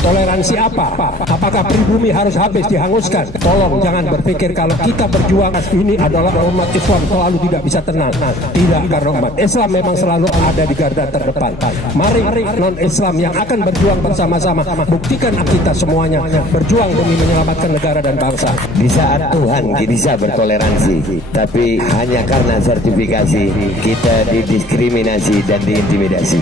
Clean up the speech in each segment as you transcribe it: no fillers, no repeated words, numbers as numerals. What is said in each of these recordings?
Toleransi apa? Apakah pribumi harus habis dihanguskan? Tolong jangan berpikir kalau kita berjuang ini adalah umat Islam selalu tidak bisa tenang. Tidak, karena umat Islam memang selalu ada di garda terdepan. Mari non-Islam yang akan berjuang bersama-sama buktikan kita semuanya berjuang demi menyelamatkan negara dan bangsa. Di saat Tuhan bisa bertoleransi, tapi hanya karena sertifikasi kita didiskriminasi dan diintimidasi.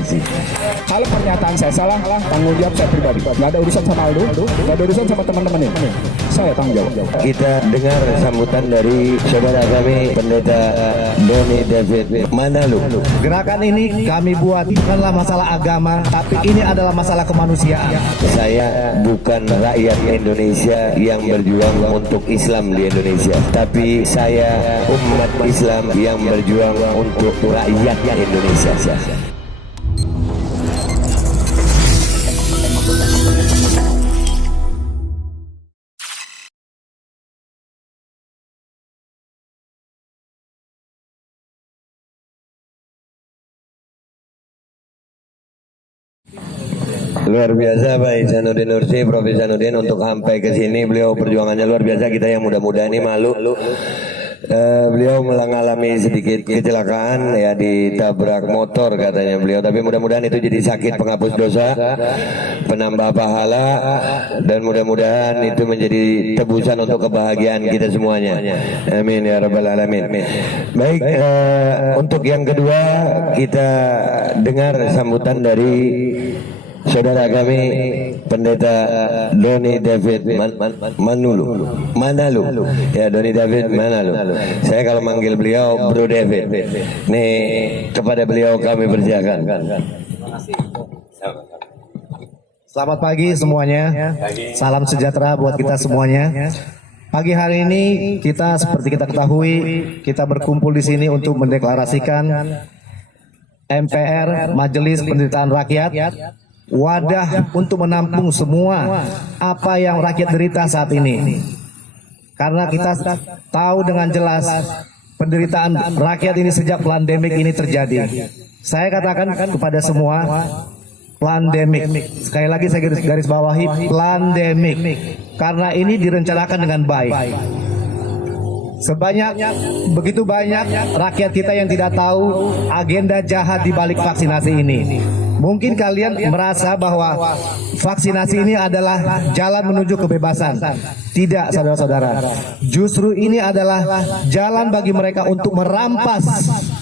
Kalau pernyataan saya salah, tanggung jawab saya pribadi. Gak ada urusan sama Aldo, gak ada urusan sama teman-teman ini. Saya tanggung jawab. Kita dengar sambutan dari saudara kami Pendeta Doni David Manalu. Gerakan ini kami buat bukanlah masalah agama, tapi ini adalah masalah kemanusiaan. Saya bukan rakyat Indonesia yang berjuang untuk Islam di Indonesia, tapi saya umat Islam yang berjuang untuk rakyat Indonesia. Luar biasa Pak Ihsanuddin Nursi, Prof. Ihsanuddin untuk sampai ke sini, beliau perjuangannya luar biasa. Kita yang muda-muda ini malu. Beliau mengalami sedikit kecelakaan ya, ditabrak motor katanya beliau, tapi mudah-mudahan itu jadi sakit penghapus dosa, penambah pahala, dan mudah-mudahan itu menjadi tebusan untuk kebahagiaan kita semuanya. Amin ya rabbal alamin. Baik, untuk yang kedua kita dengar sambutan dari saudara kami Pendeta Doni David Manalu. Ya, Doni David Manalu. Saya kalau manggil beliau Bro David. Nih kepada beliau kami persilakan. Selamat pagi semuanya. Salam sejahtera buat kita semuanya. Pagi hari ini kita seperti kita ketahui, kita berkumpul di sini untuk mendeklarasikan MPR, Majelis Penderitaan Rakyat, wadah untuk menampung semua apa yang rakyat derita saat ini. Karena kita tahu dengan jelas penderitaan rakyat ini sejak pandemik ini terjadi. Saya katakan kepada semua, pandemik. Sekali lagi saya garis bawahi, pandemik. Karena ini direncanakan dengan baik. Begitu banyak rakyat kita yang tidak tahu agenda jahat di balik vaksinasi ini. Mungkin kalian merasa bahwa vaksinasi ini adalah jalan menuju kebebasan. Tidak, saudara-saudara. Justru ini adalah jalan bagi mereka untuk merampas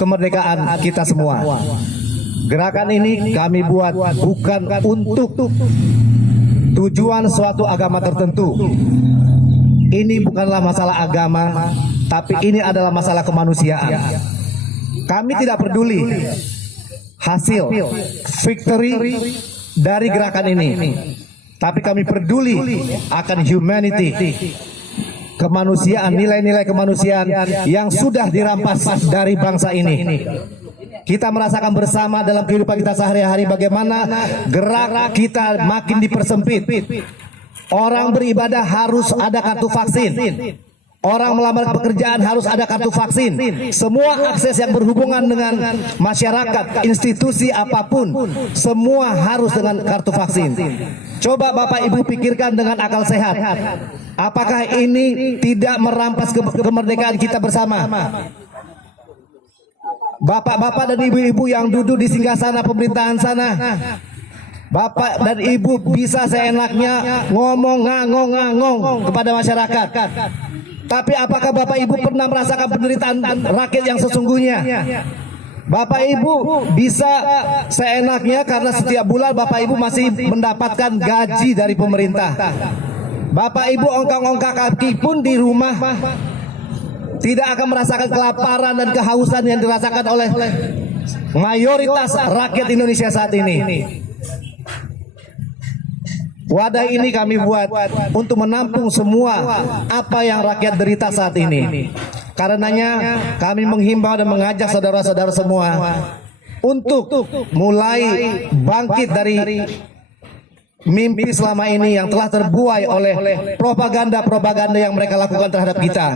kemerdekaan kita semua. Gerakan ini kami buat bukan untuk tujuan suatu agama tertentu. Ini bukanlah masalah agama, tapi ini adalah masalah kemanusiaan. Kami tidak peduli hasil victory dari gerakan ini, tapi kami peduli akan humanity, kemanusiaan, nilai-nilai kemanusiaan yang sudah dirampas dari bangsa ini. Kita merasakan bersama dalam kehidupan kita sehari-hari bagaimana gerak kita makin dipersempit. Orang beribadah harus ada kartu vaksin. Orang melamar pekerjaan harus ada kartu vaksin. Semua akses yang berhubungan dengan masyarakat, institusi apapun, semua harus dengan kartu vaksin. Coba Bapak Ibu pikirkan dengan akal sehat. Apakah ini tidak merampas kemerdekaan kita bersama? Bapak-bapak dan ibu-ibu yang duduk di singgasana pemerintahan sana, Bapak dan Ibu bisa seenaknya ngomong ngangong kepada masyarakat. Tapi apakah Bapak Ibu pernah merasakan penderitaan rakyat yang sesungguhnya? Bapak Ibu bisa seenaknya karena setiap bulan Bapak Ibu masih mendapatkan gaji dari pemerintah. Bapak Ibu ongkang-ongkang kaki pun di rumah tidak akan merasakan kelaparan dan kehausan yang dirasakan oleh mayoritas rakyat Indonesia saat ini. Wadah ini kami buat untuk menampung semua apa yang rakyat derita saat ini. Karenanya kami menghimbau dan mengajak saudara-saudara semua untuk mulai bangkit dari mimpi selama ini yang telah terbuai oleh propaganda-propaganda yang mereka lakukan terhadap kita.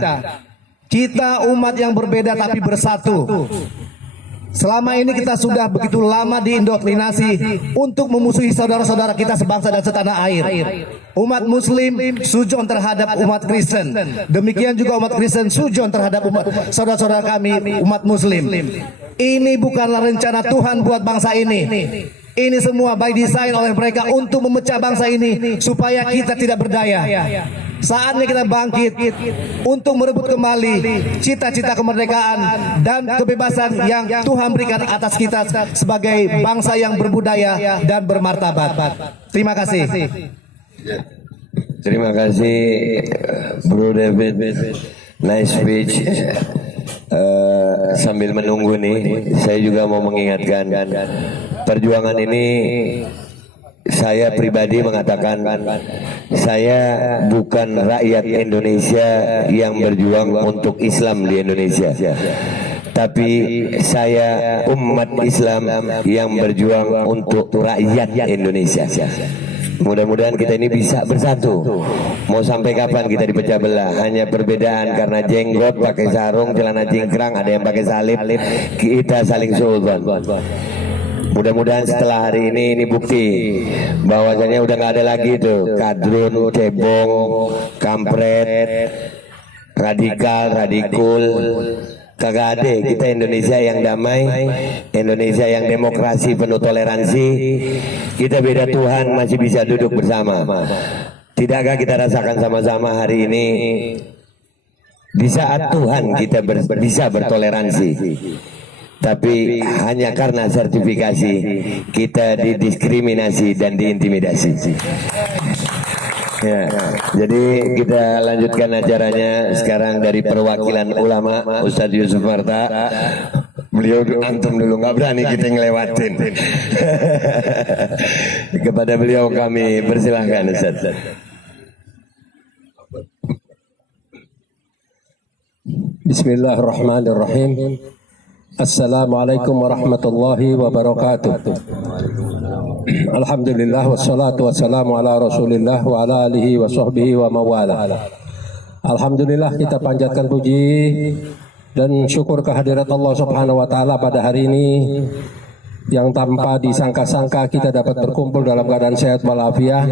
Kita umat yang berbeda tapi bersatu. Selama ini kita sudah begitu lama diindoktrinasi untuk memusuhi saudara-saudara kita sebangsa dan setanah air. Umat Muslim sujon terhadap umat Kristen. Demikian juga umat Kristen sujon terhadap saudara-saudara kami umat Muslim. Ini bukanlah rencana Tuhan buat bangsa ini. Ini semua by design oleh mereka untuk memecah bangsa ini supaya kita tidak berdaya. Saatnya kita bangkit untuk merebut kembali cita-cita kemerdekaan dan kebebasan yang Tuhan berikan atas kita sebagai bangsa yang berbudaya dan bermartabat. Terima kasih. Terima kasih Bro David. Nice speech. Sambil menunggu nih, saya juga mau mengingatkan perjuangan ini. Saya pribadi mengatakan saya bukan rakyat Indonesia yang berjuang untuk Islam di Indonesia, tapi saya umat Islam yang berjuang untuk rakyat Indonesia. Mudah-mudahan kita ini bisa bersatu. Mau sampai kapan kita dipecah belah? Hanya perbedaan karena jenggot, pakai sarung, celana cingkrang, ada yang pakai salib. Kita saling sultan. Mudah-mudahan setelah hari ini bukti bahwasanya udah nggak ada lagi tuh kadrun, cebong, kampret, radikul. Kagak ada. Kita Indonesia yang damai, Indonesia yang demokrasi penuh toleransi. Kita beda Tuhan masih bisa duduk bersama. Tidakkah kita rasakan sama-sama hari ini di saat Tuhan kita bisa bertoleransi, tapi hanya karena sertifikasi kita didiskriminasi dan diintimidasi. Ya, jadi kita lanjutkan acaranya sekarang dari perwakilan ulama Ustadz Yusuf Marta. Beliau antum dulu, nggak berani kita ngelewatin. Kepada beliau kami persilahkan Ustadz. Bismillahirrahmanirrahim. Assalamualaikum warahmatullahi wabarakatuh. Alhamdulillah wassalatu wassalamu ala rasulillah wa ala alihi wa sahbihi wa mawala. Alhamdulillah, kita panjatkan puji dan syukur kehadirat Allah subhanahu wa ta'ala pada hari ini yang tanpa disangka-sangka kita dapat berkumpul dalam keadaan sehat walafiat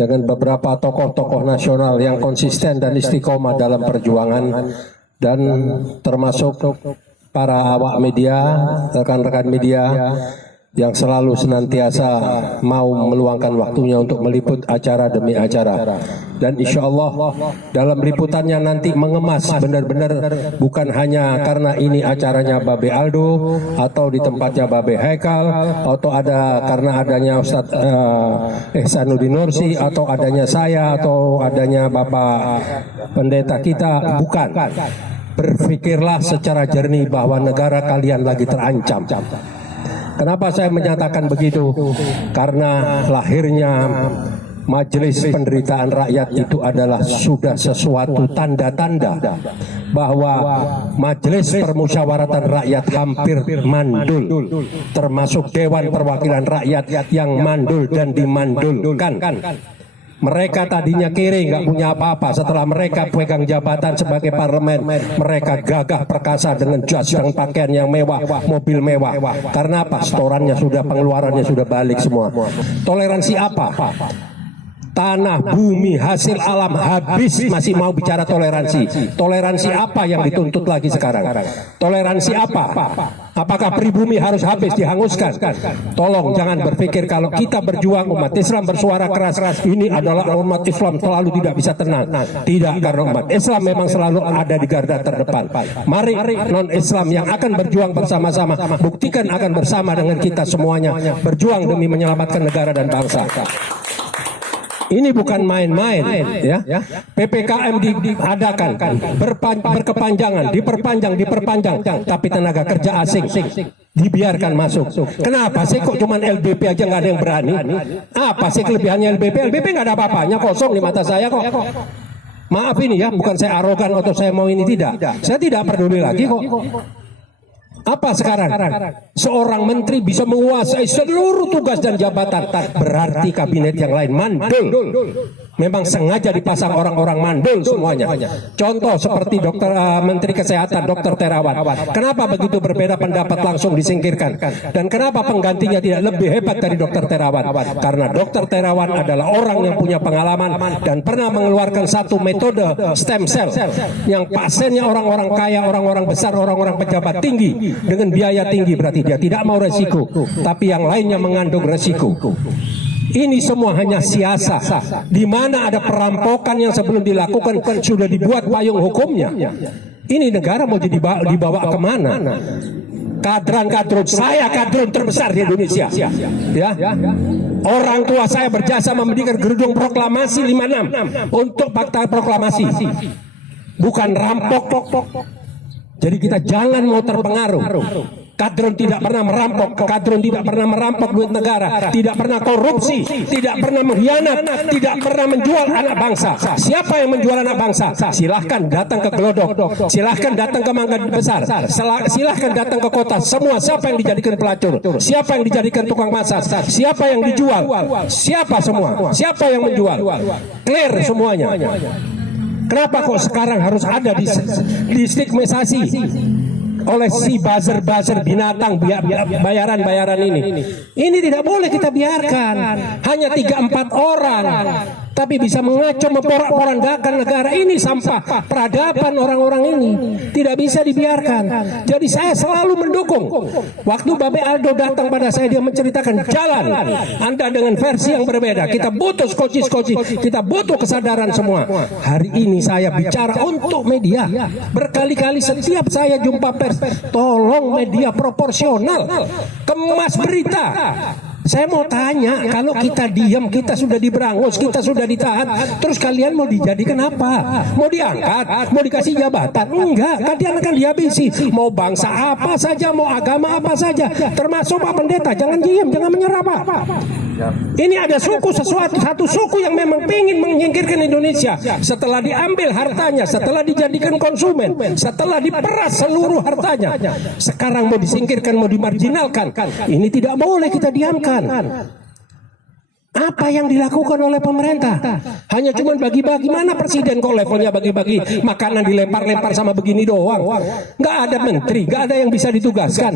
dengan beberapa tokoh-tokoh nasional yang konsisten dan istiqomah dalam perjuangan, dan termasuk para awak media, rekan-rekan media yang selalu senantiasa mau meluangkan waktunya untuk meliput acara demi acara. Dan insya Allah dalam liputannya nanti mengemas benar-benar, bukan hanya karena ini acaranya Babe Aldo atau di tempatnya Babe Haikal atau ada karena adanya Ustadz Ihsanuddin Nursi atau adanya saya atau adanya Bapak Pendeta kita, bukan. Berpikirlah secara jernih bahwa negara kalian lagi terancam. Kenapa saya menyatakan begitu? Karena lahirnya Majelis Penderitaan Rakyat itu adalah sudah sesuatu tanda-tanda bahwa Majelis Permusyawaratan Rakyat hampir mandul, termasuk Dewan Perwakilan Rakyat yang mandul dan dimandulkan. Mereka tadinya kere, nggak punya apa-apa. Setelah mereka pegang jabatan sebagai parlemen, mereka gagah perkasa dengan jas dan pakaian yang mewah, mobil mewah. Karena apa? Setorannya sudah, pengeluarannya sudah balik semua. Toleransi apa? Tanah, bumi, hasil alam habis masih mau bicara toleransi. Toleransi apa yang dituntut lagi sekarang? Toleransi apa? Apakah pribumi harus habis dihanguskan? Tolong jangan berpikir kalau kita berjuang umat Islam bersuara keras, ini adalah umat Islam selalu tidak bisa tenang. Tidak, karena umat Islam memang selalu ada di garda terdepan. Mari non-Islam yang akan berjuang bersama-sama, buktikan akan bersama dengan kita semuanya berjuang demi menyelamatkan negara dan bangsa. Ini bukan main-main, ya. PPKM diadakan, berkepanjangan, diperpanjang, tapi tenaga kerja asing dibiarkan masuk. Kenapa sih kok cuman LBP aja nggak ada yang berani? Apa sih kelebihannya LBP? LBP nggak ada apa-apanya, kosong di mata saya kok. Maaf ini ya, bukan saya arogan atau saya mau ini, tidak. Saya tidak peduli lagi kok. Apa sekarang? Seorang menteri bisa menguasai seluruh tugas dan jabatan. Berarti kabinet yang lain mandul. Memang sengaja dipasang orang-orang mandul semuanya. Contoh seperti Menteri Kesehatan Dr. Terawan. Kenapa begitu berbeda pendapat langsung disingkirkan? Dan kenapa penggantinya tidak lebih hebat dari Dr. Terawan? Karena Dr. Terawan adalah orang yang punya pengalaman dan pernah mengeluarkan satu metode stem cell yang pasiennya orang-orang kaya, orang-orang besar, orang-orang pejabat tinggi dengan biaya tinggi. Berarti dia tidak mau resiko, tapi yang lainnya mengandung resiko. Ini semua hanya siasat, di mana ada perampokan yang sebelum dilakukan sudah dibuat payung hukumnya. Ini negara mau dibawa kemana? Kadron, saya kadron terbesar di Indonesia. Ya, orang tua saya berjasa memberikan gedung proklamasi 56 untuk fakta proklamasi, bukan rampok. Jadi kita jangan mau terpengaruh. Kadron tidak pernah merampok, kadron tidak pernah merampok duit negara, tidak pernah korupsi, tidak pernah mengkhianat, tidak pernah menjual anak bangsa. Siapa yang menjual anak bangsa? Silahkan datang ke Glodok, silahkan datang ke Mangga Besar, silahkan datang ke kota. Semua siapa yang dijadikan pelacur, siapa yang dijadikan tukang masak, siapa yang dijual, siapa semua, siapa yang menjual, clear semuanya. Kenapa kok sekarang harus ada di stigmatisasi oleh si buzzer binatang bayaran ini? Ini tidak boleh kita biarkan. Hanya 3-4 orang tapi bisa mengacau memporak-porandakan negara ini. Sampah peradaban orang-orang ini tidak bisa dibiarkan. Jadi saya selalu mendukung. Waktu Babe Aldo datang pada saya, dia menceritakan jalan Anda dengan versi yang berbeda. Kita butuh skoci, kita butuh kesadaran semua. Hari ini saya bicara untuk media. Berkali-kali setiap saya jumpa pers, tolong media proporsional, kemas berita. Saya mau tanya, kalau kita diam, kita sudah diberangus, kita sudah ditahan, terus kalian mau dijadikan apa? Mau diangkat? Mau dikasih jabatan? Enggak, kalian akan dihabisi. Mau bangsa apa saja, mau agama apa saja, termasuk Pak Pendeta. Jangan diam, jangan menyerah, Pak. Ini ada satu suku yang memang ingin menyingkirkan Indonesia. Setelah diambil hartanya, setelah dijadikan konsumen, setelah diperas seluruh hartanya, sekarang mau disingkirkan, mau dimarginalkan. Ini tidak boleh kita diamkan. Apa yang dilakukan oleh pemerintah? Hanya cuma bagi-bagi. Mana presiden kok levelnya bagi-bagi makanan, dilempar-lempar sama begini doang? Nggak ada menteri, nggak ada yang bisa ditugaskan.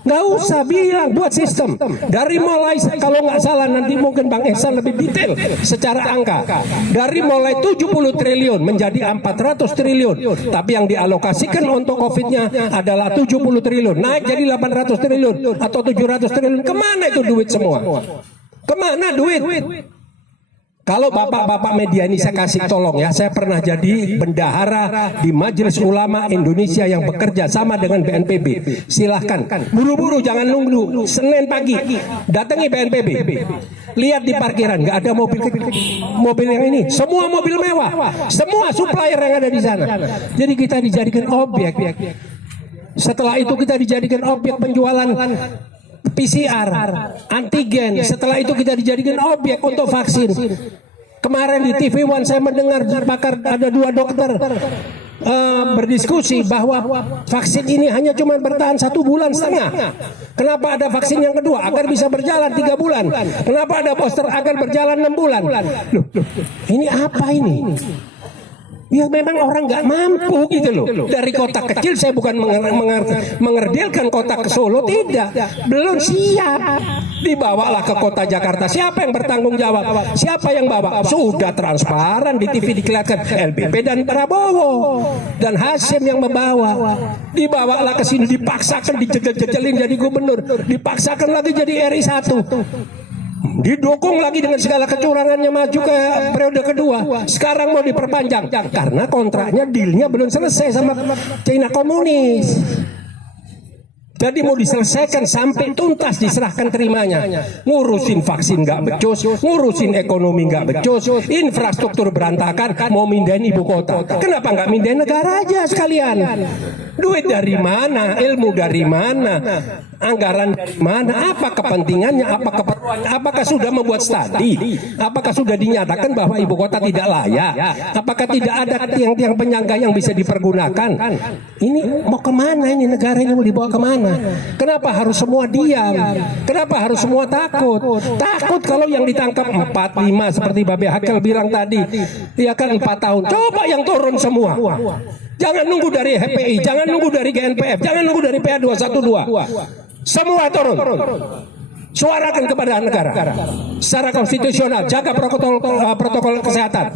Nggak usah bilang, buat sistem. Dari mulai, kalau nggak salah nanti mungkin Bang Ehsan lebih detail secara angka. Dari mulai 70 triliun menjadi 400 triliun. Tapi yang dialokasikan untuk COVID-nya adalah 70 triliun. Naik jadi 800 triliun atau 700 triliun. Kemana itu duit semua? Kemana duit? Kalau bapak-bapak media ini saya kasih tolong ya, saya pernah jadi bendahara di Majelis Ulama Indonesia yang bekerja sama dengan BNPB. Silahkan, buru-buru jangan nunggu, Senin pagi datangi BNPB. Lihat di parkiran, nggak ada mobil yang ini, semua mobil mewah, semua supplier yang ada di sana. Jadi kita dijadikan objek. Setelah itu kita dijadikan objek penjualan PCR, antigen. Setelah itu kita dijadikan objek untuk vaksin. Kemarin di TV One saya mendengar ada 2 dokter berdiskusi bahwa vaksin ini hanya cuma bertahan 1,5 bulan. Kenapa ada vaksin yang kedua? Agar bisa berjalan 3 bulan. Kenapa ada booster? Agar berjalan 6 bulan. Loh, ini apa ini? Ya memang orang nggak mampu gitu loh. Dari kota kecil, saya bukan mengerdilkan kota ke Solo, tidak, belum siap. Dibawalah ke kota Jakarta. Siapa yang bertanggung jawab? Siapa yang bawa? Sudah transparan di TV dikelihatkan LBP dan Prabowo dan Hasim yang membawa. Dibawalah ke sini, dipaksakan dijejel-jejelin jadi gubernur, dipaksakan lagi jadi RI 1. Didukung lagi dengan segala kecurangannya, maju ke periode kedua. Sekarang mau diperpanjang karena kontraknya, dealnya belum selesai sama China komunis. Jadi mau diselesaikan sampai tuntas, diserahkan terimanya. Ngurusin vaksin nggak becus, ngurusin ekonomi nggak becus, infrastruktur berantakan, mau mindahin ibu kota. Kenapa nggak mindahin negara aja sekalian? Duit dari mana? Ilmu dari mana? Anggaran dari mana? Apa kepentingannya? Apa keperluannya? Apakah sudah membuat studi? Apakah sudah dinyatakan bahwa ibu kota tidak layak? Apakah tidak ada tiang-tiang penyangga yang bisa dipergunakan? Ini mau kemana ini negara ini, mau dibawa kemana? Kenapa harus semua diam? Kenapa harus semua takut? Takut kalau yang ditangkap 4-5 seperti Babe Hakel bilang tadi, ya kan 4 tahun. Coba yang turun semua. Jangan nunggu dari HPI, jangan nunggu dari GNPF, jangan nunggu dari PA 212. Semua turun. Suarakan kepada negara secara konstitusional, jaga protokol kesehatan.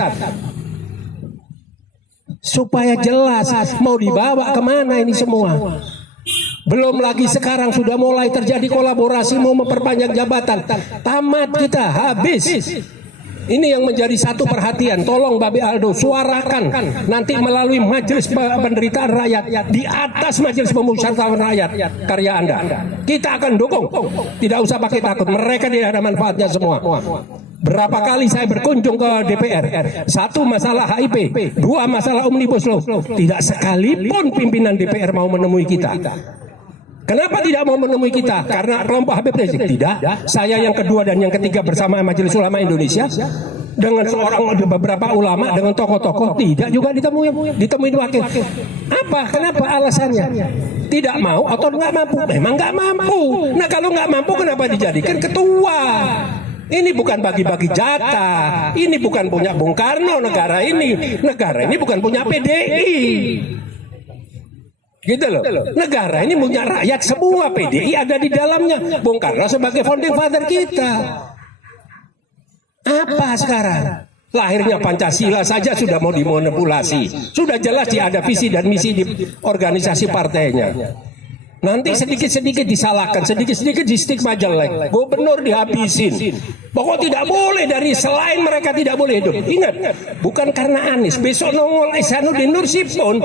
Supaya jelas mau dibawa kemana ini semua. Belum lagi sekarang sudah mulai terjadi kolaborasi mau memperpanjang jabatan. Tamat kita, habis. Ini yang menjadi satu perhatian. Tolong Babe Aldo suarakan nanti melalui Majelis Penderitaan Rakyat, di atas Majelis Pemusyawaratan Rakyat karya Anda. Kita akan dukung. Tidak usah pakai takut. Mereka tidak ada manfaatnya semua. Berapa kali saya berkunjung ke DPR? 1 masalah HIP, 2 masalah Omnibus Law. Tidak sekalipun pimpinan DPR mau menemui kita. Kenapa tidak mau menemui kita? Karena kelompok Habib Rizik? Tidak. Saya yang kedua dan yang ketiga bersama Majelis Ulama Indonesia dengan beberapa ulama, dengan tokoh-tokoh tidak juga ditemui wakil. Apa? Kenapa alasannya? Tidak mau atau nggak mampu? Memang nggak mampu. Nah kalau nggak mampu kenapa dijadikan ketua? Ini bukan bagi-bagi jatah. Ini bukan punya Bung Karno negara ini. Negara ini bukan punya PDI. Gitu loh. Negara ini punya rakyat semua, PDI ada di dalamnya. Bung Karno sebagai founding father kita. Apa sekarang? Lahirnya Pancasila saja sudah mau dimanipulasi. Sudah jelas ada visi dan misi di organisasi partainya. Nanti sedikit-sedikit disalahkan, sedikit-sedikit di stigma jelek. Gubernur dihabisin. Pokoknya tidak boleh, dari selain mereka tidak boleh hidup. Ingat, bukan karena Anies. Besok nongol Ihsanuddin Nursi pun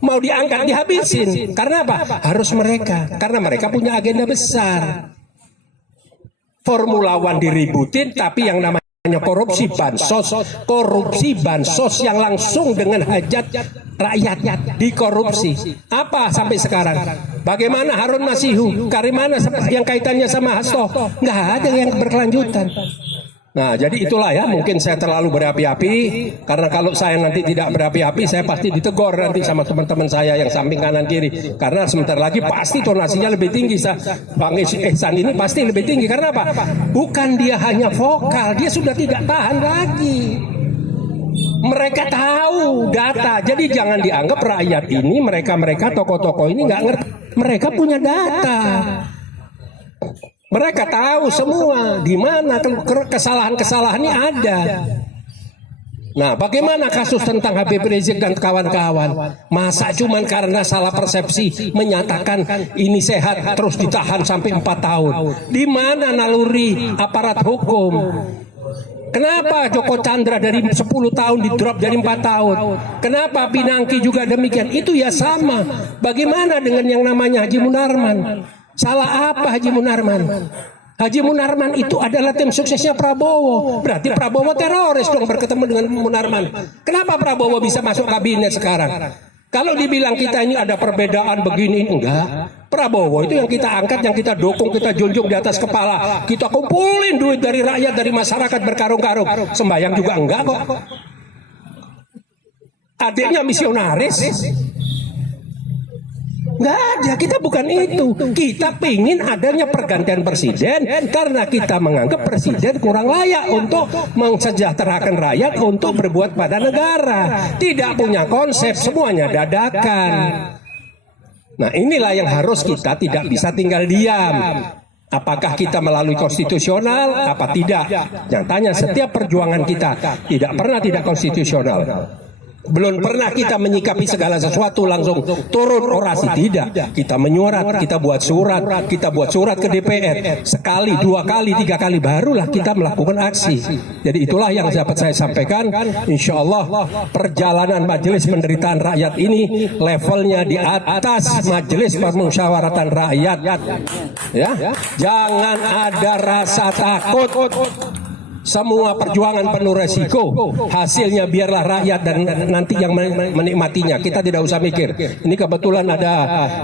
mau diangkat dihabisin. Karena apa? Harus mereka. Karena mereka punya agenda besar. Formula One diributin, tapi yang namanya korupsi bansos yang langsung dengan hajat rakyat dikorupsi. Apa sampai sekarang? Bagaimana Harun Masihu? Karimana yang kaitannya sama Hasto? Nggak ada yang berkelanjutan. Nah, jadi itulah ya, mungkin saya terlalu berapi-api, karena kalau saya nanti tidak berapi-api, saya pasti ditegur nanti sama teman-teman saya yang samping kanan kiri, karena sebentar lagi pasti tonasinya lebih tinggi. Bang Ihsan ini pasti lebih tinggi, karena apa? Bukan dia hanya vokal, dia sudah tidak tahan lagi. Mereka tahu data, jadi jangan dianggap rakyat ini, mereka tokoh-tokoh ini nggak ngerti. Mereka punya data. Mereka tahu semua di mana kesalahan-kesalahannya ada. Nah, bagaimana kasus tentang Habib Rizik dan kawan-kawan? Masa cuman karena salah persepsi menyatakan ini sehat terus ditahan sampai 4 tahun? Di mana naluri aparat hukum? Kenapa Joko Chandra dari 10 tahun di drop jadi 4 tahun? Kenapa Pinangki juga demikian? Itu ya sama. Bagaimana dengan yang namanya Haji Munarman? Salah apa Haji Munarman? Haji Munarman itu adalah tim suksesnya Prabowo. Berarti Prabowo teroris dong berketemu dengan Munarman. Kenapa Prabowo bisa masuk kabinet sekarang? Kalau dibilang kita ini ada perbedaan begini, enggak. Prabowo itu yang kita angkat, yang kita dukung, kita junjung di atas kepala. Kita kumpulin duit dari rakyat, dari masyarakat berkarung-karung. Sembayang juga enggak kok. Adiknya misionaris. Nggak ada, kita bukan itu. Kita pingin adanya pergantian presiden karena kita menganggap presiden kurang layak untuk mensejahterakan rakyat, untuk berbuat pada negara. Tidak punya konsep, semuanya dadakan. Nah, inilah yang harus kita tidak bisa tinggal diam. Apakah kita melalui konstitusional, apa tidak? Nyatanya setiap perjuangan kita tidak pernah tidak konstitusional. Belum pernah kita menyikapi segala sesuatu langsung turun orasi, tidak. Kita menyurat, kita buat surat ke DPR. Sekali, 2 kali, 3 kali barulah kita melakukan aksi. Jadi itulah yang dapat saya sampaikan. Insya Allah perjalanan Majelis Penderitaan Rakyat ini levelnya di atas Majelis Permusyawaratan Rakyat. Ya, jangan ada rasa takut. Semua perjuangan penuh resiko, hasilnya biarlah rakyat dan nanti yang menikmatinya. Kita tidak usah mikir. Ini kebetulan ada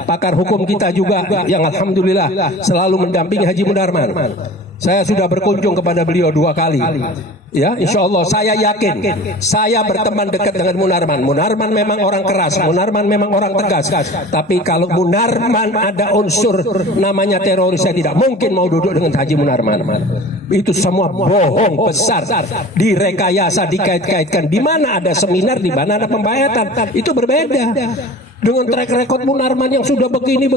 pakar hukum kita juga yang alhamdulillah selalu mendampingi Haji Munarman. Saya sudah berkunjung kepada beliau 2 kali. Ya, insya Allah saya yakin saya berteman dekat dengan Munarman. Munarman memang orang keras, Munarman memang orang tegas. Tapi kalau Munarman ada unsur namanya teroris, saya tidak mungkin mau duduk dengan Haji Munarman. Itu semua bohong besar, direkayasa, dikait-kaitkan. Di mana ada seminar, di mana ada pembayatan, itu berbeda. Dengan track record Munarman yang sudah begini,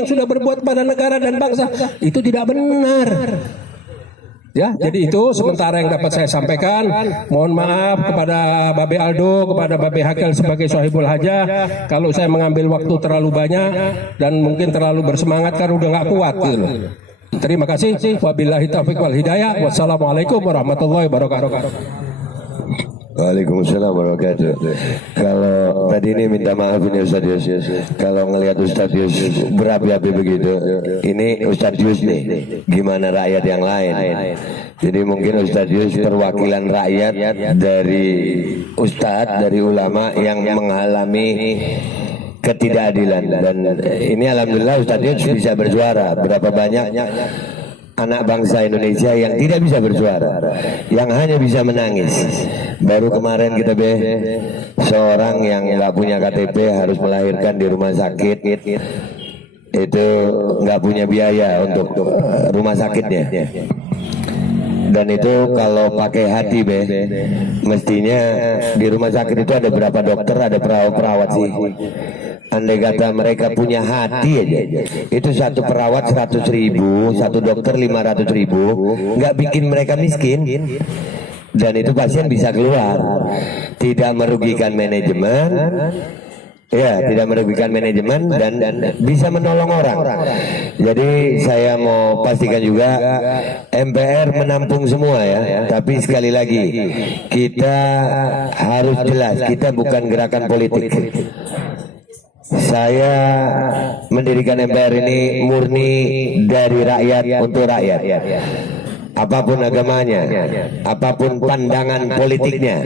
yang sudah berbuat pada negara dan bangsa, itu tidak benar. Ya, jadi itu sementara yang dapat saya sampaikan. Mohon maaf kepada Babe Aldo, kepada Babe Hakil sebagai Sohibul Hajah kalau saya mengambil waktu terlalu banyak dan mungkin terlalu bersemangat karena udah nggak kuat gitu. Terima kasih. Wabillahi taufiq wal hidayah. Wassalamualaikum warahmatullahi wabarakatuh. Waalaikumsalam warahmatullahi wabarakatuh. Kalau tadi ini minta maaf ini Ustaz Yus, kalau ngelihat Ustaz Yus berapi-api begitu, ini Ustaz Yus nih, gimana rakyat yang lain. Jadi mungkin Ustaz Yus perwakilan rakyat dari Ustadz, dari ulama yang mengalami ketidakadilan, dan ini alhamdulillah Ustaz Yus bisa bersuara. Berapa banyak anak bangsa Indonesia yang tidak bisa bersuara, yang hanya bisa menangis. Baru kemarin kita seorang yang nggak punya KTP harus melahirkan di rumah sakit, itu nggak punya biaya untuk rumah sakitnya. Dan itu kalau pakai hati mestinya di rumah sakit itu ada berapa dokter, ada perawat sih. Andai kata mereka punya hati aja, itu satu perawat 100.000, satu dokter 500.000, nggak bikin mereka miskin. Dan itu pasien bisa keluar, tidak merugikan manajemen, ya, tidak merugikan manajemen dan bisa menolong orang. Jadi saya mau pastikan juga MPR menampung semua ya. Tapi sekali lagi kita harus jelas, kita bukan gerakan politik. Saya mendirikan MPR ini murni dari rakyat untuk rakyat. Apapun agamanya, apapun pandangan politiknya,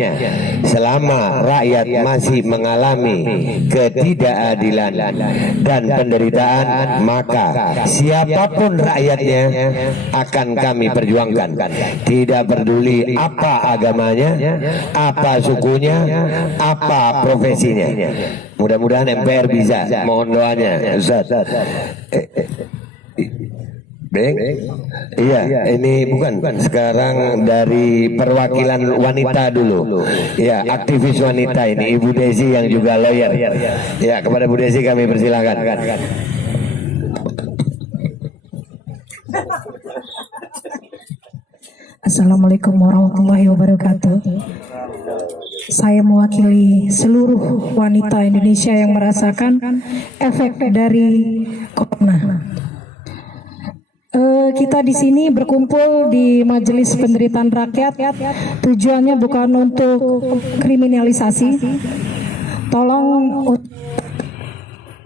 selama rakyat masih mengalami ketidakadilan dan penderitaan, maka siapapun rakyatnya akan kami perjuangkan. Tidak peduli apa agamanya, apa sukunya, apa profesinya. Mudah-mudahan MPR bisa. Mohon doanya, Ustaz. Iya, ini bukan. Sekarang dari perwakilan wanita dulu. Ya, aktivis wanita ini Ibu Desi yang juga lawyer. Ya, kepada Bu Desi kami persilakan. Assalamualaikum warahmatullahi wabarakatuh. Saya mewakili seluruh wanita Indonesia yang merasakan efek dari corona. Kita di sini berkumpul di Majelis Penderitaan Rakyat. Tujuannya bukan untuk kriminalisasi. Tolong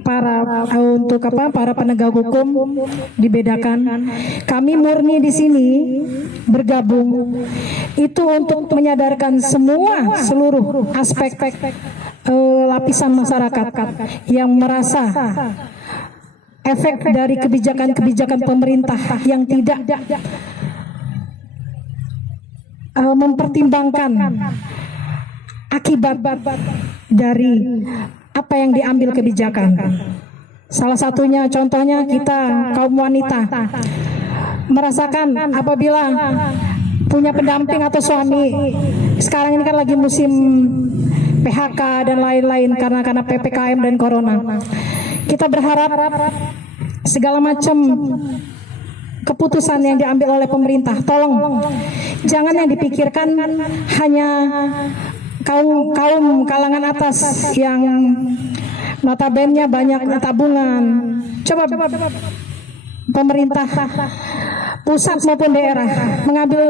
para penegak hukum dibedakan. Kami murni di sini bergabung itu untuk menyadarkan seluruh aspek lapisan masyarakat yang merasa efek dari kebijakan-kebijakan pemerintah yang tidak mempertimbangkan akibat dari apa yang diambil kebijakan. Salah satunya contohnya kita kaum wanita merasakan apabila punya pendamping atau suami. Sekarang ini kan lagi musim PHK dan lain-lain karena PPKM dan corona. Kita berharap segala macam keputusan yang diambil oleh pemerintah, tolong jangan yang dipikirkan hanya kaum kalangan atas yang notabene banyak tabungan. Coba pemerintah pusat maupun daerah mengambil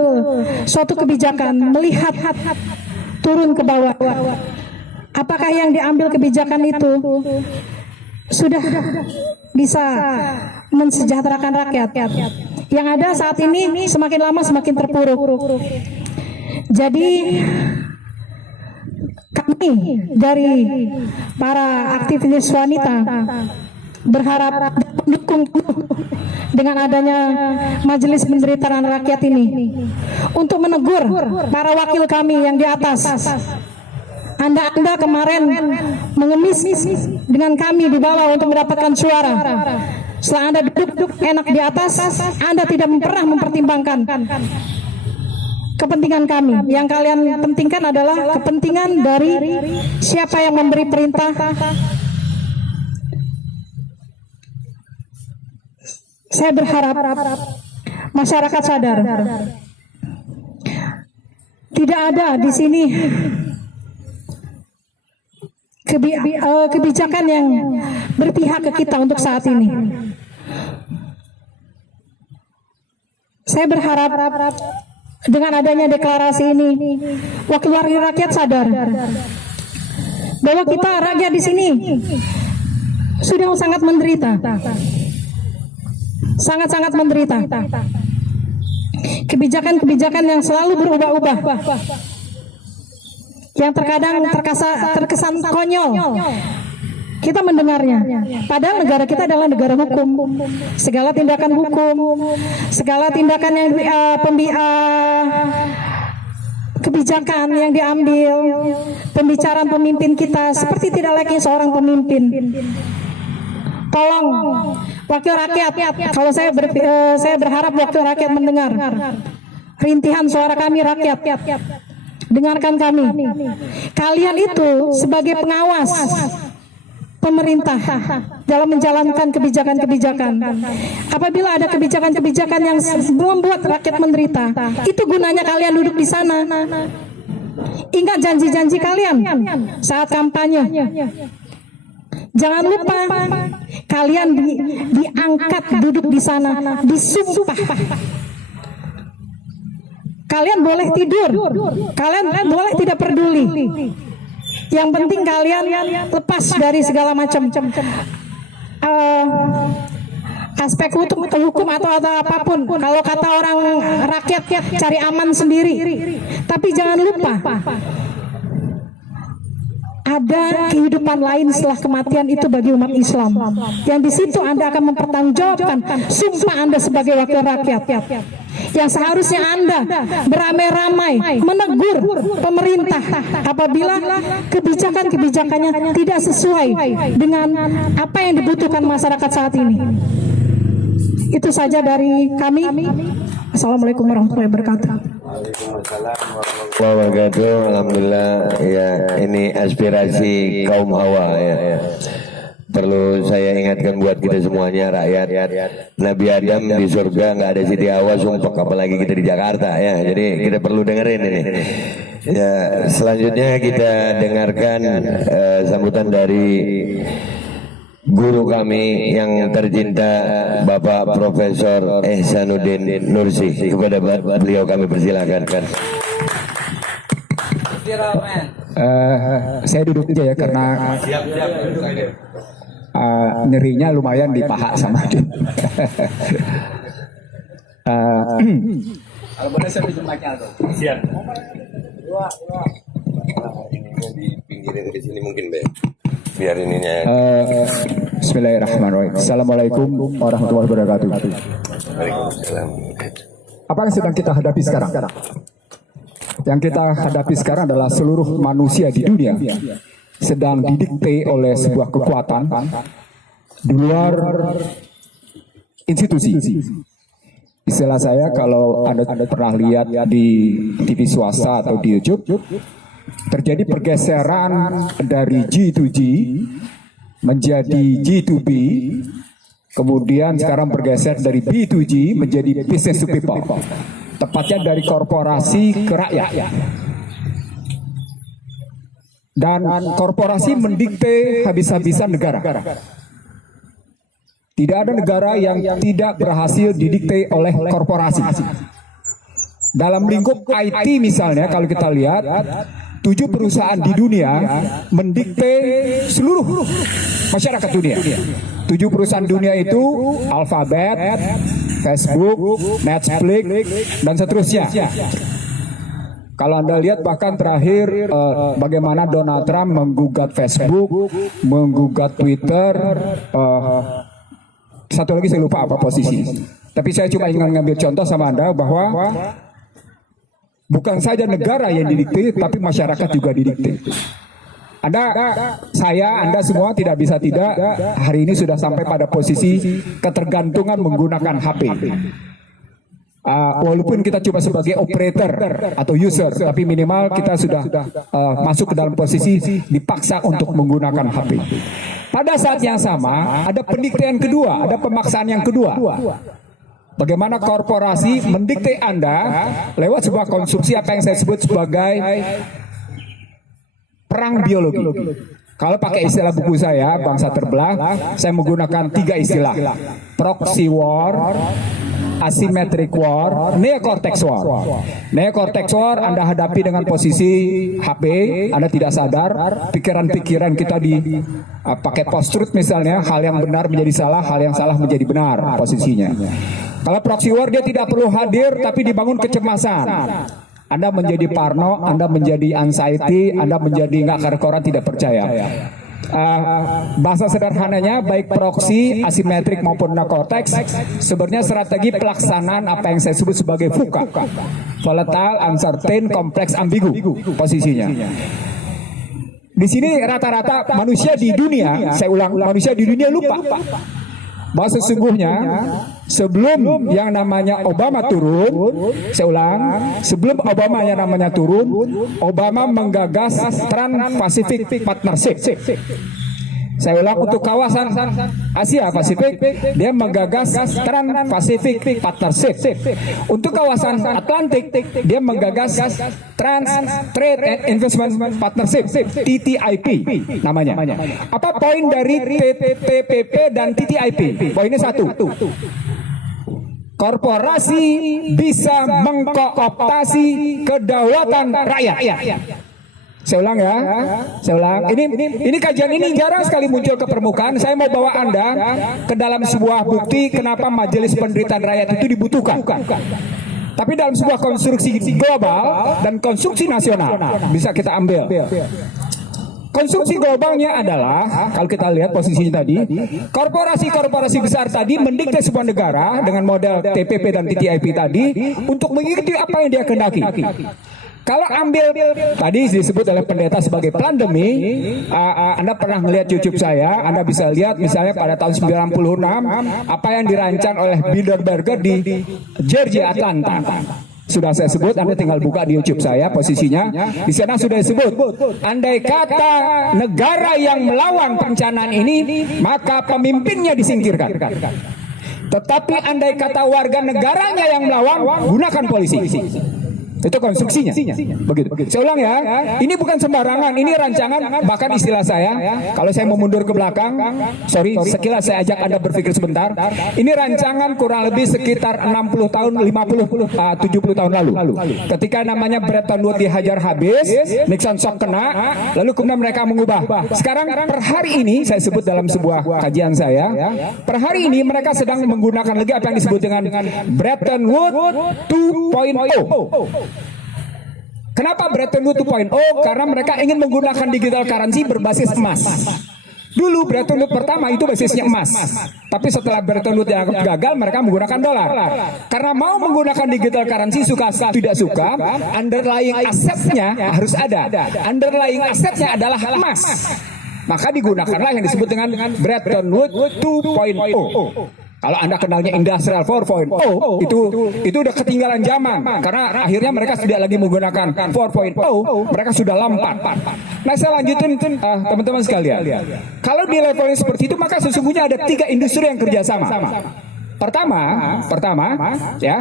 suatu kebijakan, melihat turun ke bawah. Apakah yang diambil kebijakan itu sudah bisa mensejahterakan rakyat? Yang ada saat ini semakin lama semakin terpuruk. Jadi kami dari para aktivis wanita berharap mendukung dengan adanya Majelis Penderitaan Rakyat ini untuk menegur para wakil kami yang di atas. Anda kemarin mengemis dengan kami di bawah untuk mendapatkan suara. Setelah Anda duduk enak di atas, Anda tidak pernah mempertimbangkan kepentingan kami. Yang kalian pentingkan adalah kepentingan dari siapa yang memberi perintah. Saya berharap masyarakat sadar. Tidak ada di sini kebijakan yang berpihak ke kita untuk saat ini. Saya berharap dengan adanya deklarasi ini, wakil rakyat sadar bahwa kita rakyat di sini sudah sangat menderita, sangat-sangat menderita. Kebijakan-kebijakan yang selalu berubah-ubah, yang terkadang terkesan konyol. Kita mendengarnya, padahal negara kita adalah negara hukum. Segala tindakan hukum, segala tindakan yang kebijakan yang diambil, pembicaraan pemimpin kita seperti tidak layaknya seorang pemimpin. Tolong wakil rakyat, kalau saya berharap wakil rakyat mendengar rintihan suara kami rakyat. Dengarkan kami. Kalian itu sebagai pengawas pemerintah dalam menjalankan kebijakan-kebijakan. Apabila ada kebijakan-kebijakan yang membuat rakyat menderita, itu gunanya kalian duduk di sana. Ingat janji-janji kalian saat kampanye. Jangan lupa kalian diangkat duduk di sana, disumpah. Kalian boleh tidur, kalian boleh tidak peduli. Yang penting kalian lepas dari segala macam aspek hukum atau apapun. Kalau kata orang rakyat cari aman sendiri. Tapi jangan lupa ada kehidupan lain setelah kematian itu bagi umat Islam. Yang di situ Anda akan mempertanggungjawabkan sumpah Anda sebagai wakil rakyat. Yang seharusnya Anda beramai-ramai menegur pemerintah apabila kebijakan-kebijakannya tidak sesuai dengan apa yang dibutuhkan masyarakat saat ini. Itu saja dari kami. Assalamualaikum warahmatullahi wabarakatuh. Waalaikumsalam warahmatullahi wabarakatuh. Alhamdulillah, ya ini aspirasi kaum hawa ya. Perlu saya ingatkan buat kita semuanya rakyat. Nabi Adam di surga nggak ada Siti Hawa sumpek, apalagi kita di Jakarta ya. Jadi kita perlu dengerin ini. Ya, selanjutnya kita dengarkan sambutan dari guru kami yang tercinta Bapak Profesor Ihsanuddin Nursi. Kepada beliau kami persilakan. Saya duduk aja ya karena nyerinya lumayan di paha sama dia. Kalau boleh saya pinjam mic-nya tuh. Siap. Di pinggirnya dari sini mungkin biar ininya. Bismillahirrahmanirrahim. Assalamualaikum warahmatullahi wabarakatuh. Waalaikumsalam. Apa yang sedang kita hadapi sekarang? Yang kita hadapi sekarang adalah seluruh manusia di dunia sedang didikte oleh sebuah kekuatan di luar institusi. Istilah saya, kalau Anda pernah lihat di TV swasta atau di YouTube, terjadi pergeseran dari G2G menjadi G2B, kemudian sekarang bergeser dari B2G menjadi business to people, tepatnya dari korporasi ke rakyat. Dan korporasi mendikte habis-habisan negara. Tidak ada negara yang tidak berhasil didikte oleh korporasi. Dalam lingkup IT misalnya, kalau kita lihat 7 perusahaan di dunia mendikte seluruh masyarakat dunia. 7 perusahaan dunia itu Alphabet, Facebook, Netflix, dan seterusnya. Kalau Anda lihat bahkan terakhir bagaimana Donald Trump menggugat Facebook, menggugat Twitter, satu lagi saya lupa apa posisi. Tapi saya cuma ingin ngambil contoh sama Anda bahwa bukan saja negara yang didikte, tapi masyarakat juga didikte. Anda semua tidak bisa tidak hari ini sudah sampai pada posisi ketergantungan menggunakan HP. Walaupun kita cuma sebagai operator atau user, tapi minimal kita sudah masuk ke dalam posisi dipaksa untuk menggunakan HP. Pada saat yang sama, ada pendiktean kedua, ada pemaksaan yang kedua. Bagaimana korporasi mendikte Anda lewat sebuah konsumsi apa yang saya sebut sebagai perang biologi. Kalau pakai istilah buku saya, Bangsa Terbelah, saya menggunakan 3 istilah. Proxy war, asymmetric war, neocortex war. Neocortex war Anda hadapi dengan posisi HP, Anda tidak sadar, pikiran-pikiran kita pakai post-truth misalnya, hal yang benar menjadi salah, hal yang salah menjadi benar posisinya. Kalau proxy war dia tidak perlu hadir, tapi dibangun kecemasan. Anda menjadi parno, Anda menjadi anxiety, Anda menjadi nggak karu-karuan, tidak percaya. Bahasa sederhananya baik proxy, asimetrik maupun neocortex sebenarnya strategi pelaksanaan apa yang saya sebut sebagai VUCA, volatile, uncertain, complex, ambigu posisinya. Di sini rata-rata manusia di dunia, saya ulang, manusia di dunia lupa bahwa sesungguhnya sebelum yang namanya Obama turun, saya ulang, sebelum Obama yang namanya turun, Obama menggagas Trans-Pacific Partnership. Saya ulang, untuk kawasan Asia Pasifik dia menggagas Trans-Pacific Partnership. Untuk kawasan Atlantik dia menggagas Trans Trade and Investment Partnership, TTIP namanya. Apa poin dari TPP dan TTIP? Poinnya satu. Korporasi bisa mengkooptasi kedaulatan rakyat. Saya ulang ya, saya ulang. Ini kajian ini jarang sekali muncul ke permukaan. Saya mau bawa Anda ke dalam sebuah bukti kenapa Majelis Penderitaan Rakyat itu dibutuhkan. Tapi dalam sebuah konstruksi global dan konstruksi nasional bisa kita ambil. Konstruksi globalnya adalah, kalau kita lihat posisinya tadi, korporasi-korporasi besar tadi mendikte sebuah negara dengan model TPP dan TTIP tadi untuk mengikuti apa yang dia kehendaki. Kalau ambil tadi disebut oleh pendeta sebagai pandemi, Anda pernah melihat YouTube saya, Anda bisa lihat misalnya pada tahun 96 apa yang dirancang oleh Bilderberger di Georgia, Atlanta. Sudah saya sebut, Anda tinggal buka di YouTube saya posisinya. Di sana sudah disebut, andai kata negara yang melawan perencanaan ini, maka pemimpinnya disingkirkan. Tetapi andai kata warga negaranya yang melawan, gunakan polisi. Itu konstruksinya. Begitu. Saya ulang ya. Ini bukan sembarangan. Ini rancangan. Bahkan istilah saya, kalau saya mau mundur ke belakang, sekilas saya ajak Anda berpikir sebentar. Ini rancangan kurang lebih sekitar 60 tahun, 70 tahun lalu. Ketika namanya Bretton Woods dihajar habis, Nixon shock kena, lalu kemudian mereka mengubah. Sekarang per hari ini, saya sebut dalam sebuah kajian saya, per hari ini mereka sedang menggunakan lagi apa yang disebut dengan Bretton Woods 2.0. Kenapa Bretton Woods 2.0? Karena mereka ingin menggunakan digital currency berbasis emas. Dulu Bretton Woods pertama itu basisnya emas. Tapi setelah Bretton Woods yang gagal, mereka menggunakan dolar. Karena mau menggunakan digital currency, suka tidak suka, underlying asetnya harus ada. Underlying asetnya adalah emas. Maka digunakanlah yang disebut dengan Bretton Woods 2.0. Kalau Anda kenalnya Industrial 4.0, itu udah ketinggalan zaman. Karena akhirnya mereka tidak lagi menggunakan 4.0, mereka sudah lompat. Nah, saya lanjutin teman-teman sekalian. Kalau di levelnya seperti itu, maka sesungguhnya ada 3 industri yang kerjasama. Pertama, ya,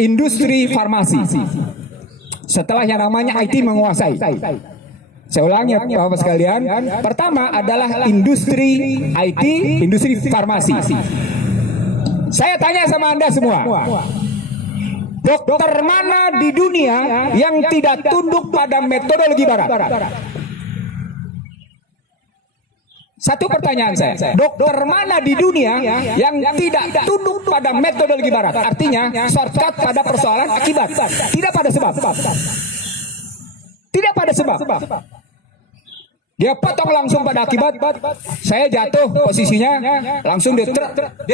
industri farmasi. Setelah yang namanya IT menguasai. Saya ulangi Bapak sekalian. Pertama adalah industri IT, industri farmasi. Saya tanya sama Anda semua, dokter mana di dunia yang tidak tunduk pada metodologi barat? Satu pertanyaan saya, dokter mana di dunia yang tidak tunduk pada metodologi barat? Artinya shortcut pada persoalan akibat, tidak pada sebab. Tidak pada sebab. Dia potong langsung pada akibat. Saya jatuh posisinya, langsung dia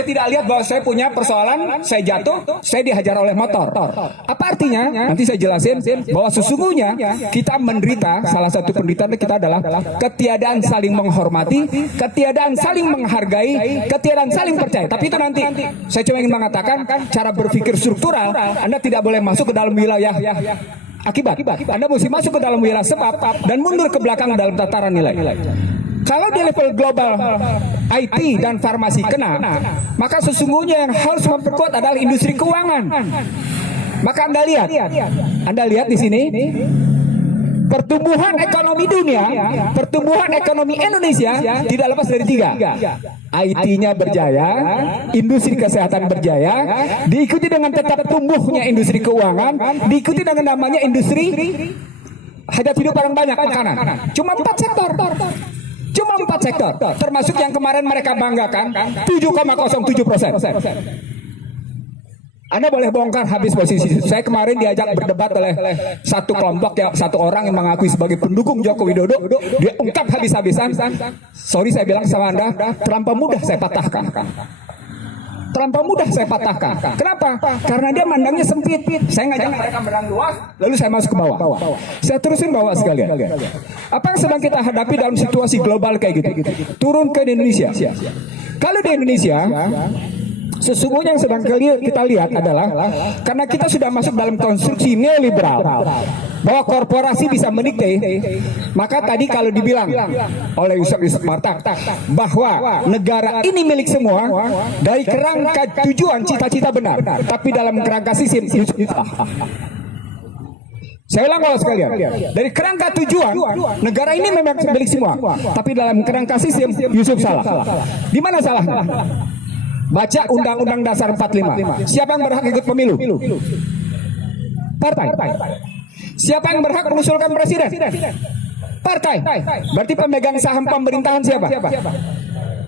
tidak lihat bahwa saya punya persoalan, saya jatuh, saya dihajar oleh motor. Apa artinya? Nanti saya jelasin bahwa sesungguhnya kita menderita, salah satu penderitaan kita adalah ketiadaan saling menghormati, ketiadaan saling menghargai, ketiadaan saling percaya. Tapi itu nanti. Saya cuma ingin mengatakan cara berpikir struktural, Anda tidak boleh masuk ke dalam wilayah akibat. Anda mesti masuk ke dalam wilayah sebab dan mundur ke belakang dalam tataran nilai. Kalau di level global IT dan farmasi kena, maka sesungguhnya yang harus memperkuat adalah industri keuangan. Maka Anda lihat di sini pertumbuhan ekonomi dunia, pertumbuhan ekonomi Indonesia tidak lepas dari 3. IT-nya berjaya, industri kesehatan berjaya, diikuti dengan tetap tumbuhnya industri keuangan, diikuti dengan namanya industri hajat hidup orang banyak, makanan. Cuma 4 sektor. Cuma 4 sektor, termasuk yang kemarin mereka banggakan 7,07%. Anda boleh bongkar habis posisi. Saya kemarin diajak berdebat oleh satu kelompok, satu orang yang mengakui sebagai pendukung Joko Widodo. Dia ungkap habis-habisan. Sorry saya bilang sama Anda, terlampau mudah saya patahkan. Terlampau mudah saya patahkan. Kenapa? Karena dia mandangnya sempit. Saya ngajak mereka menang luas, lalu saya masuk ke bawah. Saya terusin bawah sekalian. Apa yang sedang kita hadapi dalam situasi global kayak gitu? Turun ke Indonesia. Kalau di Indonesia, sesungguhnya yang sedang kita lihat adalah karena kita sudah masuk dalam konstruksi neoliberal bahwa korporasi bisa mendikte, maka tadi kalau dibilang oleh Yusuf Martak bahwa negara ini milik semua dari kerangka tujuan cita-cita benar, tapi dalam kerangka sistem saya ulang kalau sekalian, dari kerangka tujuan negara ini memang milik semua, tapi dalam kerangka sistem Yusuf salah. Di mana salahnya? Baca Undang-Undang Dasar 45. Siapa yang berhak ikut pemilu? Partai. Siapa yang berhak mengusulkan presiden? Partai. Berarti pemegang saham pemerintahan siapa?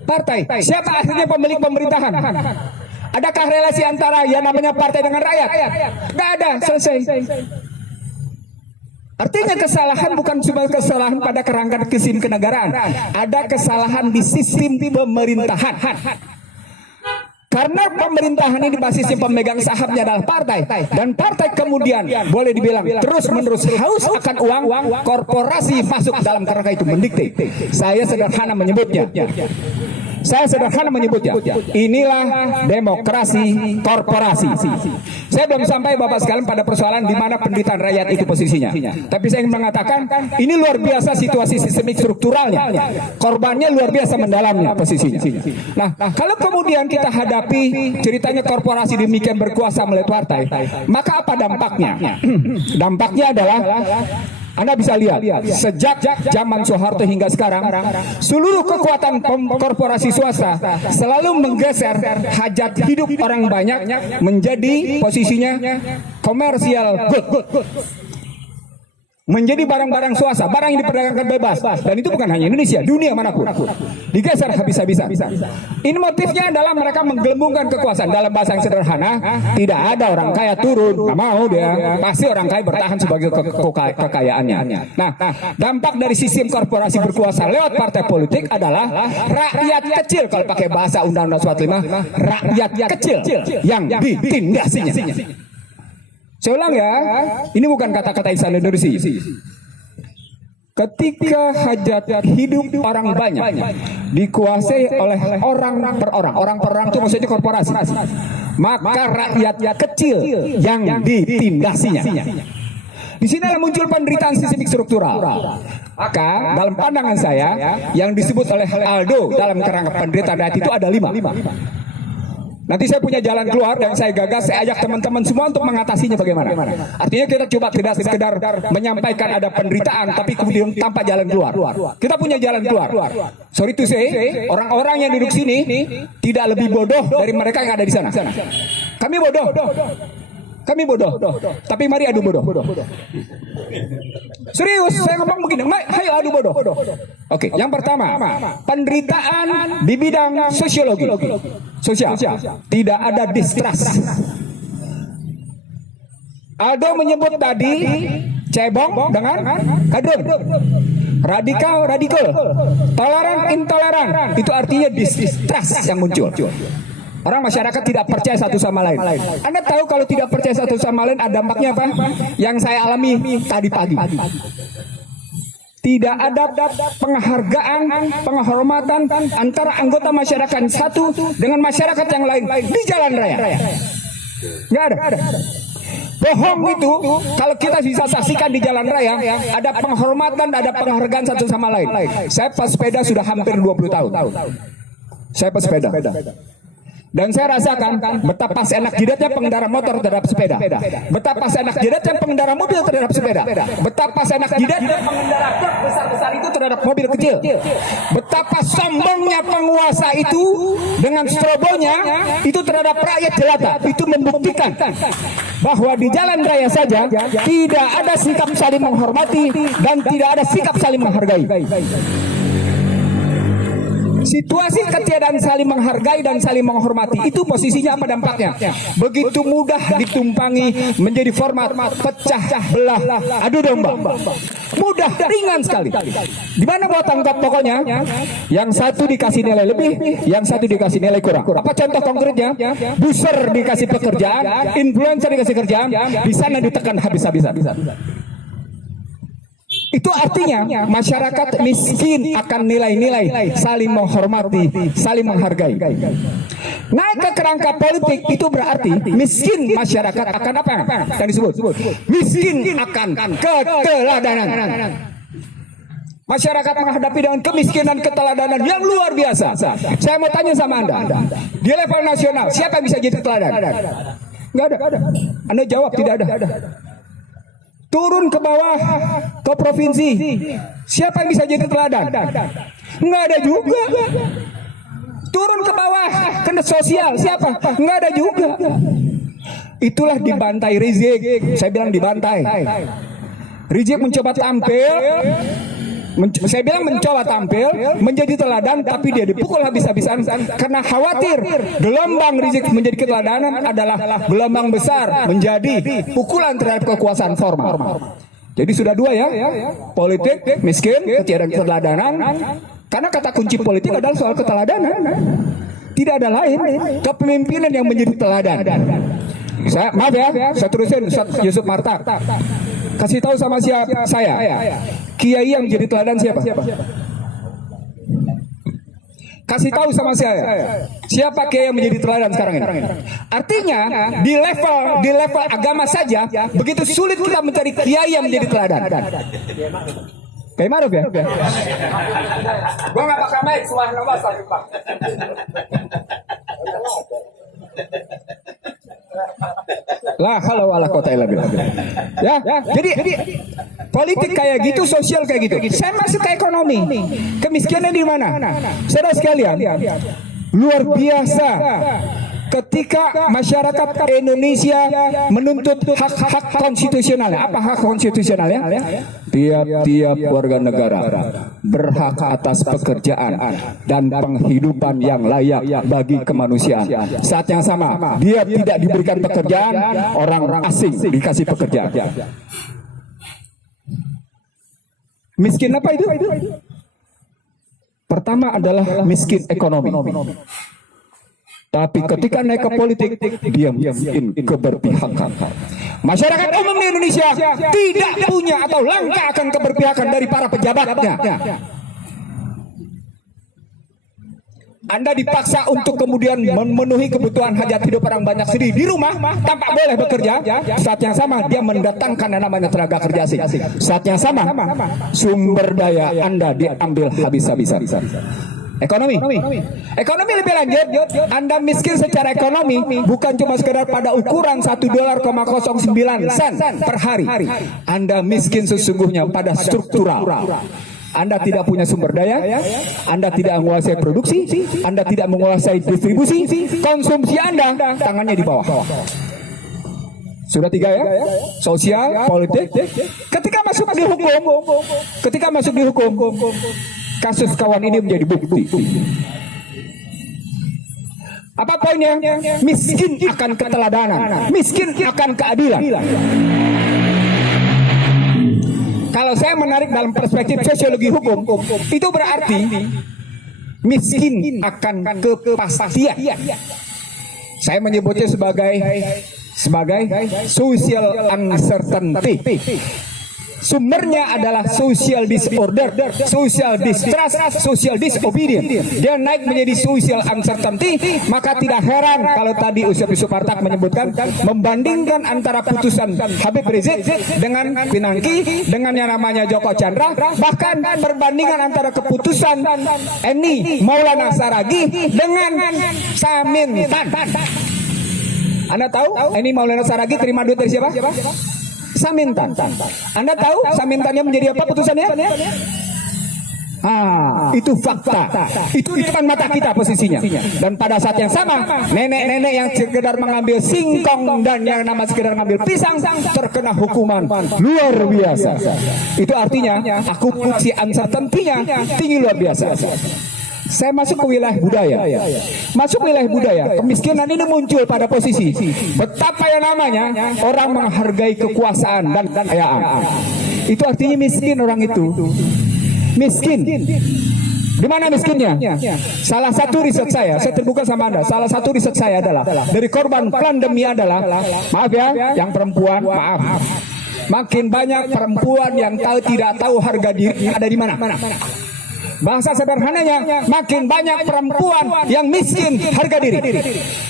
Partai. Siapa akhirnya pemilik pemerintahan? Adakah relasi antara yang namanya partai dengan rakyat? Tidak ada. Selesai. Artinya kesalahan bukan cuma kesalahan pada kerangka sistem kenegaraan. Ada kesalahan di sistem pemerintahan. Karena pemerintahan ini basisnya pemegang sahamnya adalah partai, dan partai kemudian boleh dibilang terus-menerus haus akan uang, korporasi masuk dalam kerangka itu mendikte. Saya sederhana menyebutnya. Inilah demokrasi korporasi. Saya belum sampai Bapak sekalian pada persoalan di mana penderitaan rakyat itu posisinya. Tapi saya ingin mengatakan ini luar biasa situasi sistemik strukturalnya. Korbannya luar biasa mendalamnya posisinya. Nah, kalau kemudian kita hadapi ceritanya korporasi demikian berkuasa melalui partai, maka apa dampaknya? Dampaknya adalah Anda bisa lihat, sejak zaman Soeharto hingga sekarang, seluruh kekuatan korporasi swasta selalu menggeser hajat hidup orang banyak menjadi posisinya komersial good. Menjadi barang-barang swasta, barang yang diperdagangkan bebas. Dan itu bukan hanya Indonesia, dunia manapun digeser habis-habisan. Ini motifnya adalah mereka menggelembungkan kekuasaan. Dalam bahasa yang sederhana, tidak ada orang kaya turun, nggak mau dia. Pasti orang kaya bertahan sebagai kekayaannya. Nah, dampak dari sistem korporasi berkuasa lewat partai politik adalah rakyat kecil, kalau pakai bahasa Undang-Undang 45, rakyat kecil yang ditindasinya. Saya ulang ya, ini bukan kata-kata Ihsan Nursi. Ketika hajat hidup orang banyak dikuasai oleh orang per orang itu maksudnya korporasi, maka rakyat kecil yang ditindasinya. Di sini muncul penderitaan sistemik struktural. Maka dalam pandangan saya yang disebut oleh Aldo dalam kerangka penderitaan rakyat itu ada 5. Nanti saya punya jalan keluar yang saya gagas, saya ajak teman-teman semua untuk mengatasinya bagaimana. Artinya kita coba tidak sekedar menyampaikan ada penderitaan, tapi kemudian tanpa jalan keluar. Kita punya jalan keluar. Sorry to say, orang-orang yang duduk sini tidak lebih bodoh dari mereka yang ada di sana. Kami bodoh. Tapi mari adu bodoh. Serius, saya ngomong begini, ayo adu bodoh. Oke, yang pertama, penderitaan di bidang sosiologi, sosial, tidak ada distrust. Aldo menyebut tadi cebong dengan kadrun, radikal, toleran, intoleran. Itu artinya distrust yang muncul. Orang masyarakat tidak percaya satu sama lain. Anda tahu kalau tidak percaya satu sama lain ada dampaknya apa? Yang saya alami tadi pagi. Tidak ada penghargaan, penghormatan antara anggota masyarakat satu dengan masyarakat yang lain di jalan raya. Nggak ada. Bohong itu kalau kita bisa saksikan di jalan raya, ada penghormatan, ada penghargaan satu sama lain. Saya pesepeda sudah hampir 20 tahun. Saya pesepeda. Dan saya rasakan betapa enak jidatnya pengendara motor terhadap sepeda, betapa enak jidatnya pengendara mobil terhadap sepeda, betapa enak jidatnya pengendara truk besar-besar itu terhadap mobil kecil, betapa sombongnya penguasa itu dengan strobonya itu terhadap rakyat jelata. Itu membuktikan bahwa di jalan raya saja tidak ada sikap saling menghormati dan tidak ada sikap saling menghargai. Situasi ketiadaan saling menghargai dan saling menghormati itu posisinya apa dampaknya? Begitu mudah ditumpangi menjadi format pecah belah, adu domba. Mudah, ringan sekali. Di mana buat tangkap pokoknya? Yang satu dikasih nilai lebih, yang satu dikasih nilai kurang. Apa contoh konkretnya? Buser dikasih pekerjaan, influencer dikasih kerjaan, di sana ditekan habis-habisan. Itu artinya masyarakat miskin akan nilai-nilai saling menghormati, saling menghargai. Naik ke kerangka politik itu berarti miskin masyarakat akan apa? Yang disebut miskin akan keteladanan. Masyarakat menghadapi dengan kemiskinan keteladanan yang luar biasa. Saya mau tanya sama Anda, di level nasional siapa yang bisa jadi teladan? Nggak ada. Anda jawab tidak ada. Turun ke bawah ke provinsi, siapa yang bisa jadi teladan? Nggak ada juga. Turun ke bawah ke sosial, siapa? Nggak ada juga. Itulah dibantai Rizik. Saya bilang dibantai. Rizik mencoba tampil, saya bilang mencoba tampil menjadi teladan, tapi dia dipukul habis-habisan karena khawatir gelombang Rizik menjadi keteladanan adalah gelombang besar menjadi pukulan terhadap kekuasaan formal. Jadi sudah dua ya, politik miskin, ketiadaan keteladanan. Karena kata kunci politik adalah soal keteladanan. Tidak ada lain, kepemimpinan yang menjadi teladan. Maaf ya, saya terusin Yusuf Martak. Kasih tahu sama siapa saya. Kiai yang jadi teladan siapa? Kasih tahu sama saya. Siapa kiai yang menjadi teladan sekarang ini? Artinya di level agama saja begitu sulit kita mencari kiai yang menjadi teladan. Kayak Maruf ya? Gua nggak pakai mic, subhanallah Pak. Lah kalau ala kota ya, jadi politik kayak gitu, sosial kayak gitu. Saya masuk ke ekonomi. Kemiskinan di mana? Saudara sekalian, luar biasa ketika masyarakat Indonesia menuntut hak-hak konstitusionalnya. Apa hak konstitusionalnya? Tiap-tiap warga negara berhak atas pekerjaan dan penghidupan yang layak bagi kemanusiaan. Saat yang sama, dia tidak diberikan pekerjaan, orang asing dikasih pekerjaan. Miskin apa itu? Pertama adalah miskin ekonomi. Tapi ketika naik ke politik, dia miskin keberpihakan. Masyarakat umum di Indonesia tidak punya atau langka akan keberpihakan dari para pejabatnya. Anda dipaksa untuk kemudian memenuhi kebutuhan hajat hidup orang banyak sendiri di rumah tanpa boleh bekerja. Saat yang sama dia mendatangkan yang namanya tenaga kerja asing. Saat yang sama sumber daya Anda diambil habis-habisan. Ekonomi lebih lanjut, Anda miskin secara ekonomi bukan cuma sekedar pada ukuran $1.09 per hari. Anda miskin sesungguhnya pada struktural. Anda tidak punya sumber daya, Anda tidak menguasai produksi, Anda tidak menguasai distribusi, konsumsi Anda tangannya di bawah. Sudah 3 ya, sosial, politik. Ketika masuk di hukum, kasus kawan ini menjadi bukti. Apa poinnya? Miskin akan keteladanan, miskin akan keadilan. Kalau saya menarik dalam perspektif sosiologi hukum, itu berarti miskin akan kepastian. Saya menyebutnya sebagai social uncertainty. Sumbernya adalah social disorder, social distrust, social disobedience. Dia naik menjadi social uncertainty, maka tidak heran kalau tadi Yusuf Partak menyebutkan membandingkan antara putusan Habib Rizik dengan Pinangki, dengan yang namanya Joko Chandra, bahkan perbandingan antara keputusan Eni Maulana Saragih dengan Samintan. Anda tahu Eni Maulana Saragih terima duit dari siapa? Samintan. Anda tahu Samintannya menjadi apa putusannya? Itu fakta. Itu di depan mata kita posisinya. Dan pada saat yang sama, nenek-nenek yang sekedar mengambil singkong dan yang nama sekedar mengambil pisang terkena hukuman luar biasa. Itu artinya akupunsi uncertainty-nya tinggi luar biasa. Saya masuk ke wilayah budaya. Masuk wilayah budaya, kemiskinan ini muncul pada posisi betapa yang namanya orang menghargai kekuasaan dan kekayaan. Itu artinya miskin orang itu. Miskin. Di mana miskinnya? Salah satu riset saya terbuka sama Anda. Salah satu riset saya adalah dari korban pandemi adalah, maaf ya, yang perempuan, maaf. Makin banyak perempuan yang tidak tahu harga diri ada di mana. Bahasa sederhananya, makin banyak perempuan yang miskin harga diri.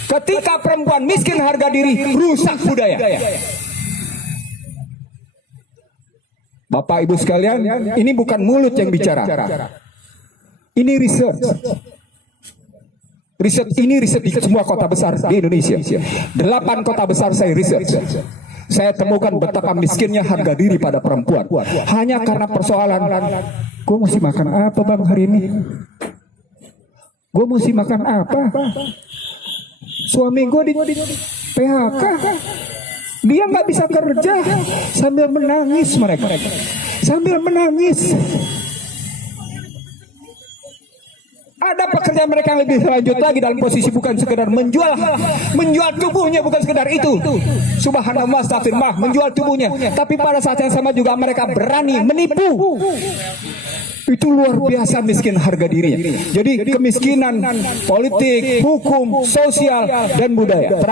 Ketika perempuan miskin harga diri, rusak budaya. Bapak Ibu sekalian, ini bukan mulut yang bicara. Ini riset. Riset ini riset di semua kota besar di Indonesia. 8 kota besar saya riset. Saya temukan betapa miskinnya harga diri pada perempuan. Hanya karena persoalan, gue mesti makan apa bang hari ini? Gue mesti makan apa? Suami gue di PHK. Dia nggak bisa kerja. Sambil menangis mereka. Sambil menangis. Ada pekerjaan mereka yang lebih lanjut lagi dalam posisi bukan sekedar menjual tubuhnya, bukan sekedar itu. Subhanallah, astagfirullah, menjual tubuhnya. Tapi pada saat yang sama juga mereka berani menipu. Itu luar biasa miskin harga dirinya. Jadi kemiskinan politik, hukum, sosial, dan budaya.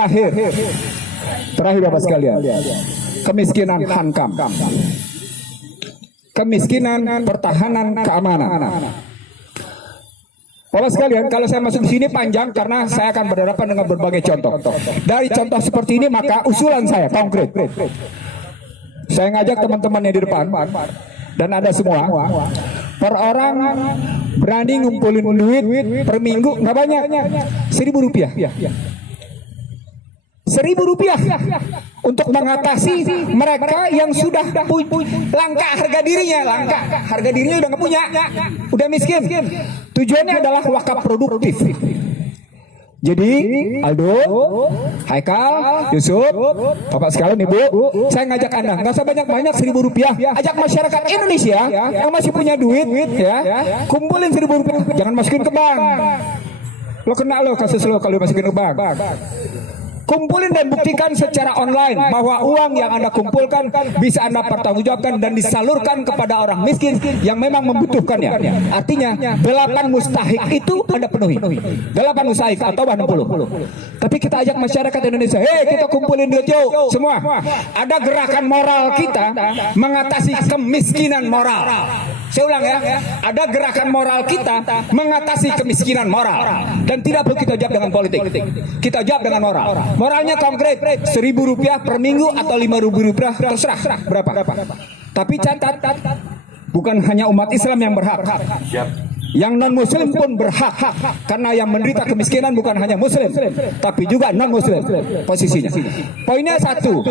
Terakhir Bapak sekalian, kemiskinan hankam. Kemiskinan pertahanan keamanan. Bapak sekalian, kalau saya masuk di sini panjang karena saya akan berhadapan dengan berbagai contoh. Dari contoh seperti ini maka usulan saya konkret. Saya ngajak teman-temannya di depan dan ada semua. Per orang berani ngumpulin duit per minggu nggak banyak, Rp1.000. Rp1.000 untuk mengatasi mereka yang sudah langka harga dirinya, udah nggak punya, udah miskin. Tujuannya adalah wakaf produktif. Jadi Aldo, Haikal, Yusuf, Bapak sekalian, Ibu, saya ngajak Anda, nggak usah banyak-banyak, Rp1.000. Ajak masyarakat Indonesia yang masih punya duit, ya, kumpulin Rp1.000. Jangan masukin ke bank. Lo kena lo kasus lo kalau masukin ke bank. Kumpulin dan buktikan secara online bahwa uang yang Anda kumpulkan bisa Anda pertanggungjawabkan dan disalurkan kepada orang miskin yang memang membutuhkannya. Artinya 8 mustahik itu Anda penuhi. 8 mustahik atau 60. Tapi kita ajak masyarakat Indonesia, kita kumpulin duit yuk semua. Ada gerakan moral kita mengatasi kemiskinan moral. Saya ulang ya, ada gerakan moral kita mengatasi kemiskinan moral. Dan tidak perlu kita jawab dengan politik. Kita jawab dengan moral. Moralnya konkret, Rp1.000 per minggu atau Rp5.000, terserah berapa. Tapi catat, bukan hanya umat Islam yang berhak. Yang non-muslim pun berhak. Karena yang menderita kemiskinan bukan hanya muslim, tapi juga non-muslim posisinya. Poinnya satu,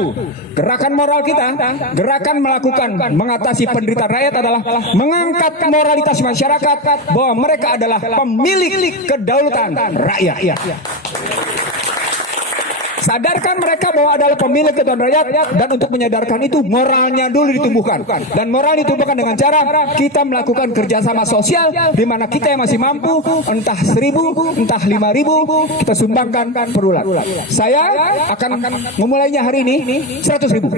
gerakan moral kita, gerakan melakukan mengatasi penderitaan rakyat adalah mengangkat moralitas masyarakat bahwa mereka adalah pemilik kedaulatan rakyat. Sadarkan mereka bahwa adalah pemilik ketuhanan rakyat, dan untuk menyadarkan itu moralnya dulu ditumbuhkan. Dan moral ditumbuhkan dengan cara kita melakukan kerjasama sosial, di mana kita yang masih mampu, entah 1.000, entah 5.000, kita sumbangkan per bulan. Saya akan memulainya hari ini 100.000.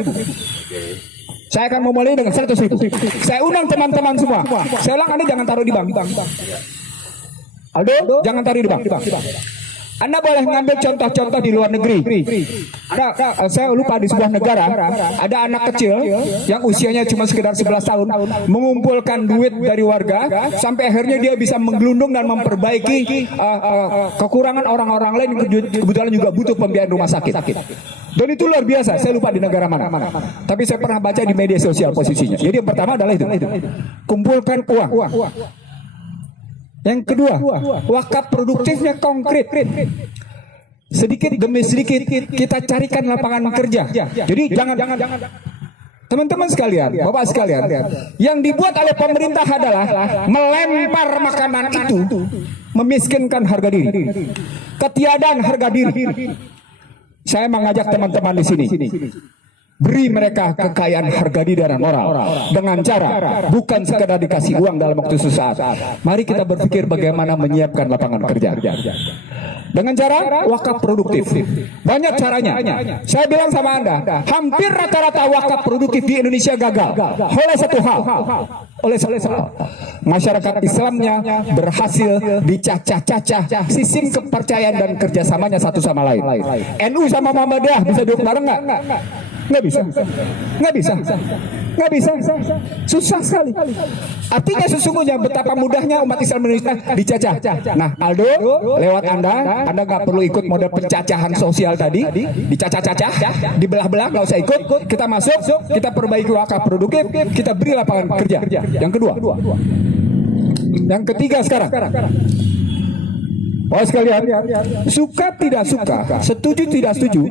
Saya akan memulai dengan 100.000. Saya undang teman-teman semua. Saya ulang, Anda jangan taruh di bank. Aldo, jangan taruh di bank. Anda boleh mengambil contoh-contoh di luar negeri. Saya lupa di sebuah negara ada anak kecil yang usianya cuma sekitar 11 tahun mengumpulkan duit dari warga sampai akhirnya dia bisa menggelundung dan memperbaiki kekurangan orang-orang lain yang kebetulan juga butuh pembiayaan rumah sakit. Dan itu luar biasa. Saya lupa di negara mana. Tapi saya pernah baca di media sosial posisinya. Jadi yang pertama adalah itu. Kumpulkan uang. Yang kedua, wakaf produktifnya konkret. Sedikit demi sedikit kita carikan lapangan kerja. Jadi jangan teman-teman sekalian, Bapak sekalian, yang dibuat oleh pemerintah adalah melempar makanan itu, memiskinkan harga diri, ketiadaan harga diri. Saya mengajak teman-teman di sini, beri mereka kekayaan harga diri dan moral dengan cara bukan sekedar dikasih uang dalam waktu sesaat. Mari kita berpikir bagaimana menyiapkan lapangan kerja dengan cara wakaf produktif. Banyak caranya. Saya bilang sama Anda, hampir rata-rata wakaf produktif di Indonesia gagal oleh satu hal. Masyarakat Islamnya berhasil dicacah-cacah sistem kepercayaan dan kerjasamanya satu sama lain. NU sama Muhammadiyah bisa duduk bareng nggak? Nggak bisa. Susah sekali. Artinya sesungguhnya betapa mudahnya umat Islam Indonesia dicacah. Nah, Aldo, lewat Anda nggak perlu ikut model pencacahan sosial tadi, dicacah-cacah, dibelah-belah, nggak usah ikut. Kita masuk, kita perbaiki wakaf produktif, kita beri lapangan kerja. Yang kedua, yang ketiga sekarang. Oh sekalian, suka tidak suka, setuju tidak setuju,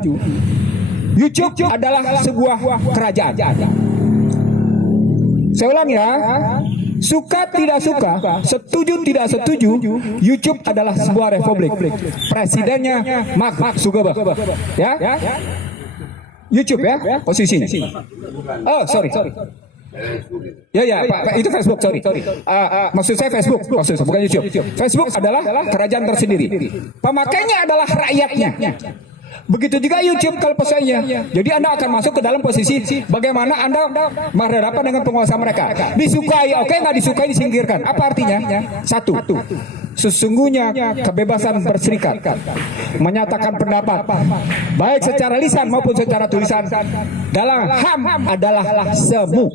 YouTube adalah sebuah kerajaan. Saya ulang ya, suka tidak suka, setuju tidak setuju, YouTube adalah sebuah republik. Presidennya Mark Zuckerberg, ya, YouTube ya, posisinya. Oh sorry. Ya, Pak, itu Facebook, sorry. Maksud saya Facebook, bukan YouTube. Facebook adalah kerajaan tersendiri. Pemakainya adalah rakyatnya. Begitu juga YouTube kalau pesannya. Jadi Anda akan masuk ke dalam posisi bagaimana Anda berhadapan dengan penguasa mereka. Disukai, oke, nggak disukai disingkirkan. Apa artinya? Satu, sesungguhnya kebebasan berserikat, menyatakan pendapat, baik secara lisan maupun secara tulisan, dalam HAM adalah semu.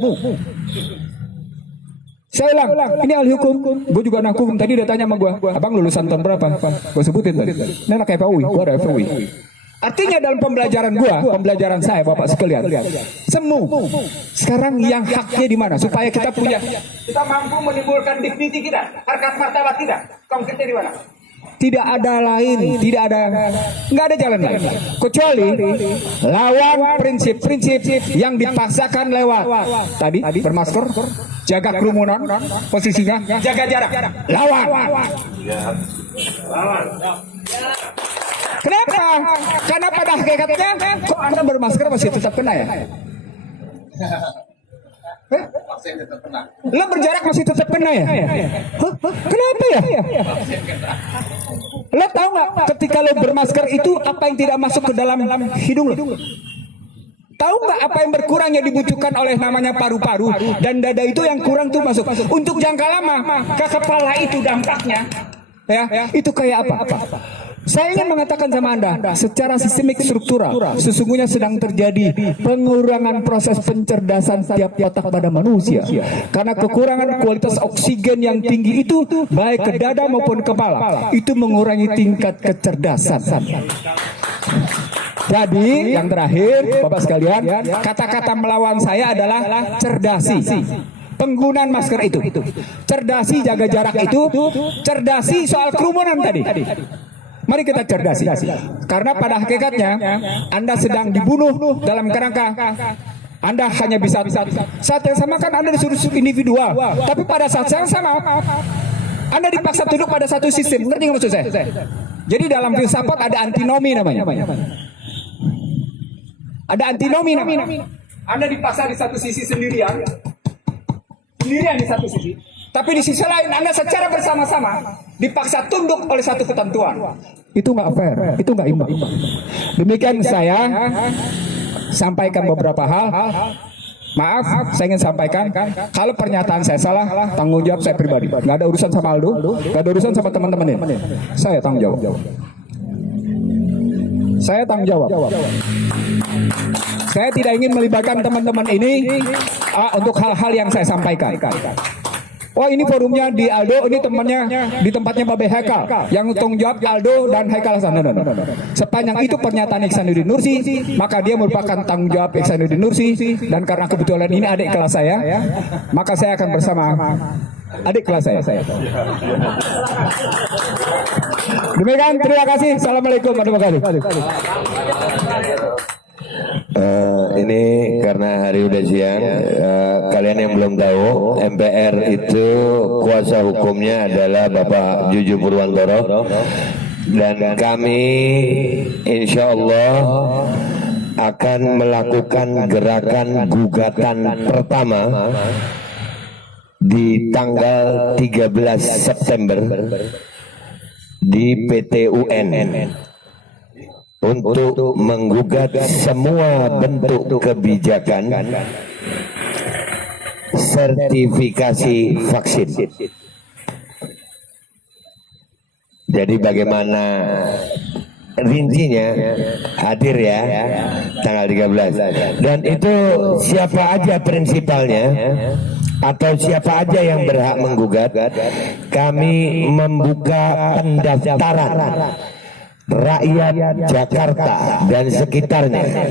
Saya ulang, ini ahli hukum, gue juga anak hukum. Tadi dia tanya sama gue, abang lulusan tahun berapa? Gue sebutin tadi. Ini anak FUI, gue ada FUI. Artinya dalam pembelajaran saya, Bapak sekalian, semu. Sekarang yang haknya di mana? Supaya kita mampu menimbulkan dignity kita, harkat martabat kita. Konkretnya di mana? Tidak ada lain, nggak ada jalan lain kecuali lawan prinsip-prinsip yang dipaksakan lewat tadi bermasker, jaga kerumunan, posisinya jaga jarak, lawan. Kenapa? Karena pada hakikatnya kok Anda bermasker masih tetap kena ya? Lo berjarak masih tetap kena ya? Kenapa ya? Lo tahu nggak ketika lo bermasker itu apa yang tidak masuk ke dalam hidung lo? Tahu nggak apa yang berkurang yang dibutuhkan oleh namanya paru-paru dan dada itu yang kurang tuh masuk. Untuk jangka lama ke kepala itu dampaknya ya itu kayak apa? Saya ingin mengatakan sama Anda, secara sistemik struktural, sesungguhnya sedang terjadi pengurangan proses pencerdasan setiap otak pada manusia. Karena kekurangan kualitas oksigen yang tinggi itu, baik ke dada maupun kepala, itu mengurangi tingkat kecerdasan. Jadi, yang terakhir, Bapak sekalian, kata-kata melawan saya adalah cerdasi. Penggunaan masker itu, cerdasi jaga jarak itu, cerdasi soal kerumunan tadi. Mari kita cerdasi. Karena pada hakikatnya Anda sedang dibunuh dalam kerangka Anda hanya bisa saat yang sama kan Anda disuruh individual, tapi pada saat yang sama Anda dipaksa tunduk pada satu sistem. Ngerti nggak maksud saya? Jadi dalam filsafat ada antinomi namanya. Ada antinomi namanya. Anda dipaksa di satu sisi sendirian di satu sisi, tapi di sisi lain Anda secara bersama-sama dipaksa tunduk oleh satu ketentuan. Itu nggak fair, itu nggak imbang. Demikian saya sampaikan beberapa hal. Maaf, saya ingin sampaikan, kalau pernyataan saya salah, tanggung jawab saya pribadi. Nggak ada urusan sama Aldo, nggak ada urusan sama teman-teman ini. Saya tanggung jawab. Saya tanggung jawab. Saya tidak ingin melibatkan teman-teman ini untuk hal-hal yang saya sampaikan. Oh, ini forumnya di Aldo, ini temannya di tempatnya Babe Haikal. Yang tanggung jawab Aldo dan Haikal Hasan. No. Sepanjang itu pernyataan Ihsanuddin Nursi, maka dia merupakan tanggung jawab Ihsanuddin Nursi. Dan karena kebetulan ini adik kelas saya, maka saya akan bersama adik kelas saya. Demikian, terima kasih. Assalamualaikum warahmatullahi wabarakatuh. Ini karena hari udah siang, kalian yang belum tahu, MPR itu kuasa hukumnya adalah Bapak Juju Purwantoro, dan kami insya Allah akan melakukan gerakan gugatan pertama di tanggal 13 September di PT UN untuk menggugat semua bentuk kebijakan sertifikasi vaksin. Jadi bagaimana rincinya, hadir ya tanggal 13, dan itu siapa aja prinsipalnya atau siapa aja yang berhak menggugat. Kami membuka pendaftaran rakyat Jakarta dan sekitarnya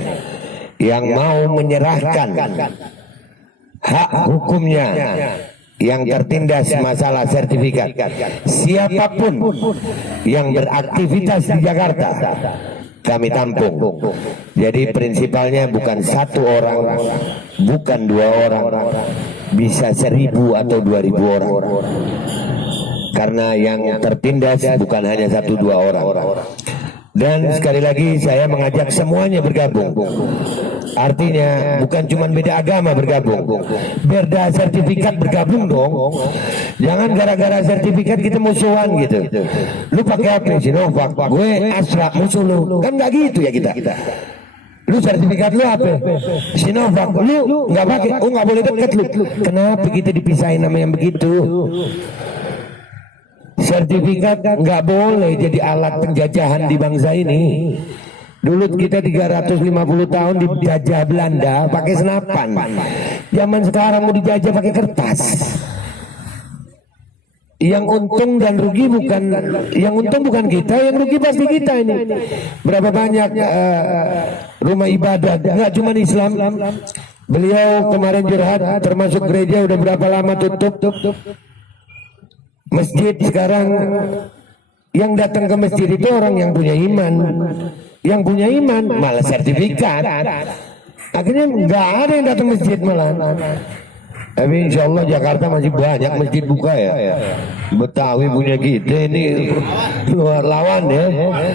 yang mau menyerahkan hak hukumnya yang tertindas masalah sertifikat. Siapapun yang beraktivitas di Jakarta kami tampung. Jadi prinsipalnya bukan satu orang, bukan dua orang, bisa 1.000 atau 2.000 orang. Karena yang tertindas bukan hanya 1-2 orang. Dan sekali lagi saya mengajak semuanya bergabung. Artinya bukan cuma beda agama bergabung, beda sertifikat bergabung dong. Jangan gara-gara sertifikat kita musuhan gitu. Lu pakai apa? Sinovac, gue Astra, musuh lu. Kan nggak gitu ya kita. Lu sertifikat lu apa? Sinovac, lu nggak pakai, oh nggak boleh deket lu. Kenapa kita dipisahin nama yang begitu? Sertifikat nggak boleh jadi alat penjajahan di bangsa ini. Dulu kita 350 tahun dijajah Belanda pakai senapan. Zaman sekarang mau dijajah pakai kertas. Yang untung dan rugi bukan, yang untung bukan kita, yang rugi pasti kita ini. Berapa banyak rumah ibadah, nggak cuma Islam. Beliau kemarin curhat, termasuk gereja udah berapa lama tutup. Masjid sekarang yang datang ke masjid itu orang yang punya iman. Yang punya iman malah sertifikat. Akhirnya nggak ada yang datang masjid malah. Tapi insya Allah Jakarta masih banyak masjid buka ya. Betawi punya kita ini luar lawan ya.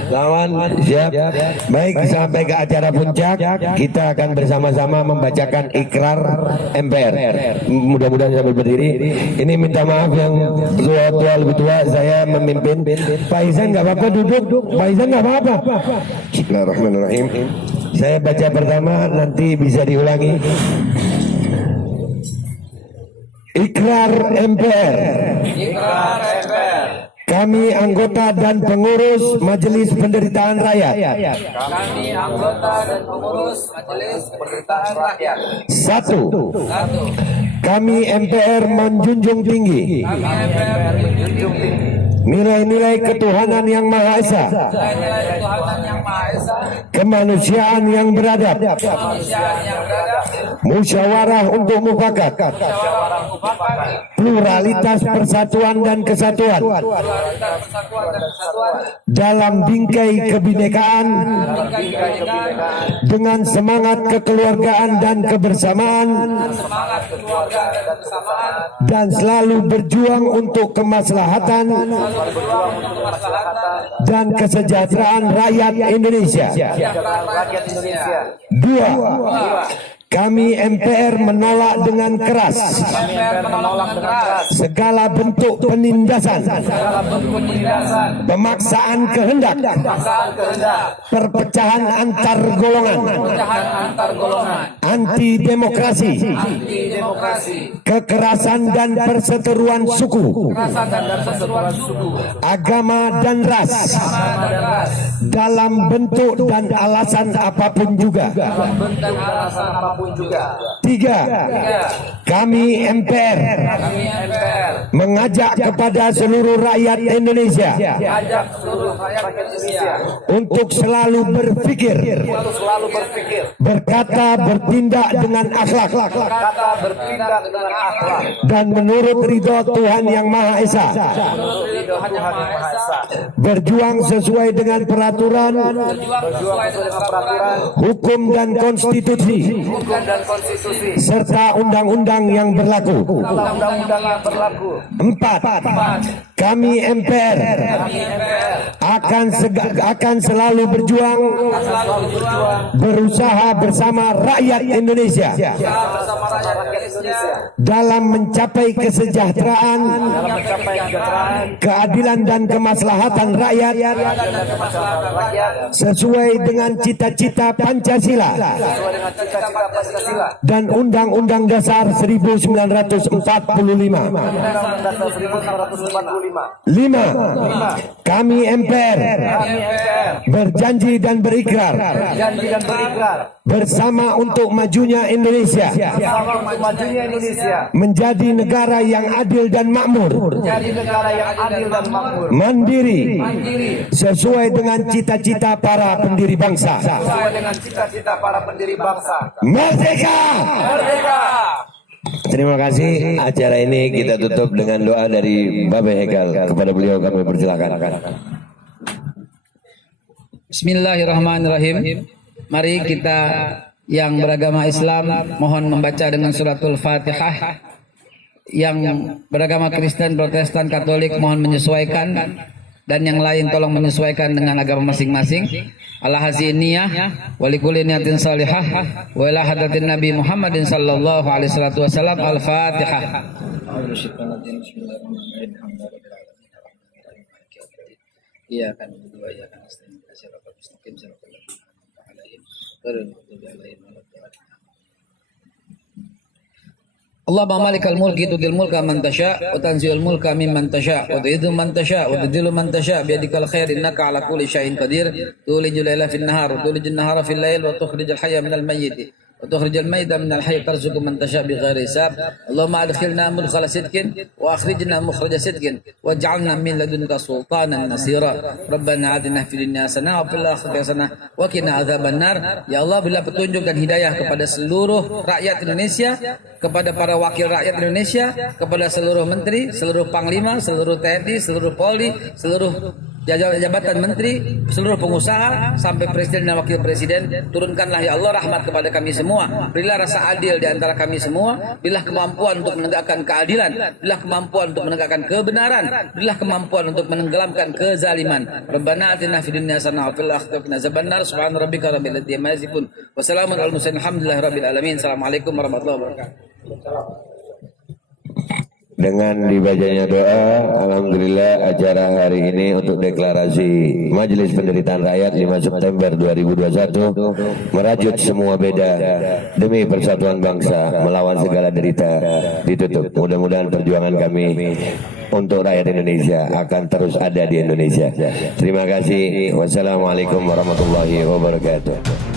Lawan siap. Baik, sampai ke acara puncak kita akan bersama-sama membacakan ikrar MPR. Mudah-mudahan sambil berdiri. Ini minta maaf yang tua-tua lebih tua, saya memimpin. Pak Ihsan nggak apa-apa duduk. Pak Ihsan nggak apa-apa. Bismillahirrahmanirrahim. Saya baca pertama, nanti bisa diulangi. Ikrar MPR. Kami anggota dan pengurus Majelis Penderitaan Rakyat. Satu. Kami MPR menjunjung tinggi nilai-nilai ketuhanan yang Maha Esa, kemanusiaan yang beradab, musyawarah untuk mufakat, pluralitas, persatuan dan kesatuan dalam bingkai kebinekaan dengan semangat kekeluargaan dan kebersamaan, dan selalu berjuang untuk kemaslahatan dan kesejahteraan rakyat Indonesia. 2. Kami MPR menolak dengan keras segala bentuk penindasan, pemaksaan kehendak, perpecahan antar golongan, anti demokrasi, kekerasan dan perseteruan suku, agama dan ras, dalam bentuk dan alasan apapun juga. 3. Kami MPR mengajak kepada seluruh rakyat Indonesia untuk selalu berpikir, berkata, bertindak dengan akhlak, dan menurut ridho Tuhan Yang Maha Esa, berjuang sesuai dengan peraturan, hukum dan konstitusi, serta undang-undang yang berlaku. 4. Kami MPR akan selalu berjuang, berusaha bersama rakyat Indonesia dalam mencapai kesejahteraan, keadilan dan kemaslahatan rakyat sesuai dengan cita-cita Pancasila dan Undang-Undang Dasar 1945. 5. Kami MPR berjanji dan berikrar bersama untuk majunya Indonesia menjadi negara yang adil dan makmur, mandiri, sesuai dengan cita-cita para pendiri bangsa. Merdeka! Terima kasih. Acara ini kita tutup dengan doa dari Bapak Hekal. Kepada beliau kami persilakan. Bismillahirrahmanirrahim. Mari kita yang beragama Islam mohon membaca dengan suratul Fatihah. Yang beragama Kristen, Protestan, Katolik mohon menyesuaikan, dan yang lain tolong menyesuaikan dengan agama masing-masing. Ala haziniyah wa likulli niyatin salihah wa ila hadratin Nabi Muhammadin sallallahu alaihi wasallam. Al-Fatihah. Iya kan dua ya kan Allahumma malikal mulki tu'til mulka man tasha' wa tanzi'ul mulka mimman tasha' wa tu'izzu man tasha' wa tudhillu man tasha' biyadikal khair innaka 'ala kulli syai'in qadir tulijul laila fin nahar wa tulijul nahara fil lail wa tukhrijul hayya minal mayyit wa tukhrijul mayyita minal hayy tarzuqu man tasha' bighairi hisab. Allahumma adkhilna mudkhala sidqin wa akhrijna mukhraja sidqin waj'alna min ladunka sultanan nasira. Rabbana atina fid dunya hasanah wa fil akhirati hasanah wa qina adzabannar. Ya Allah, bila petunjuk dan hidayah kepada seluruh rakyat Indonesia, kepada para wakil rakyat Indonesia, kepada seluruh menteri, seluruh panglima, seluruh TNI, seluruh Polri, seluruh jabatan menteri, seluruh pengusaha, sampai presiden dan wakil presiden. Turunkanlah ya Allah rahmat kepada kami semua. Berilah rasa adil di antara kami semua. Berilah kemampuan untuk menegakkan keadilan. Berilah kemampuan untuk menegakkan kebenaran. Berilah kemampuan untuk menenggelamkan kezaliman. Rabbana atina fid dunya hasanah wa fil akhirati hasanah wa qina adzabannar. Subhana rabbika rabbil izzati amma yasifun. Wassalamun alal mursalin. Alhamdulillahi rabbil alamin. Assalamualaikum warahmatullahi wabarakatuh. Dengan dibacanya doa, alhamdulillah acara hari ini untuk deklarasi Majelis Penderitaan Rakyat 5 September 2021 merajut semua beda demi persatuan bangsa melawan segala derita ditutup. Mudah-mudahan perjuangan kami untuk rakyat Indonesia akan terus ada di Indonesia. Terima kasih. Wassalamualaikum warahmatullahi wabarakatuh.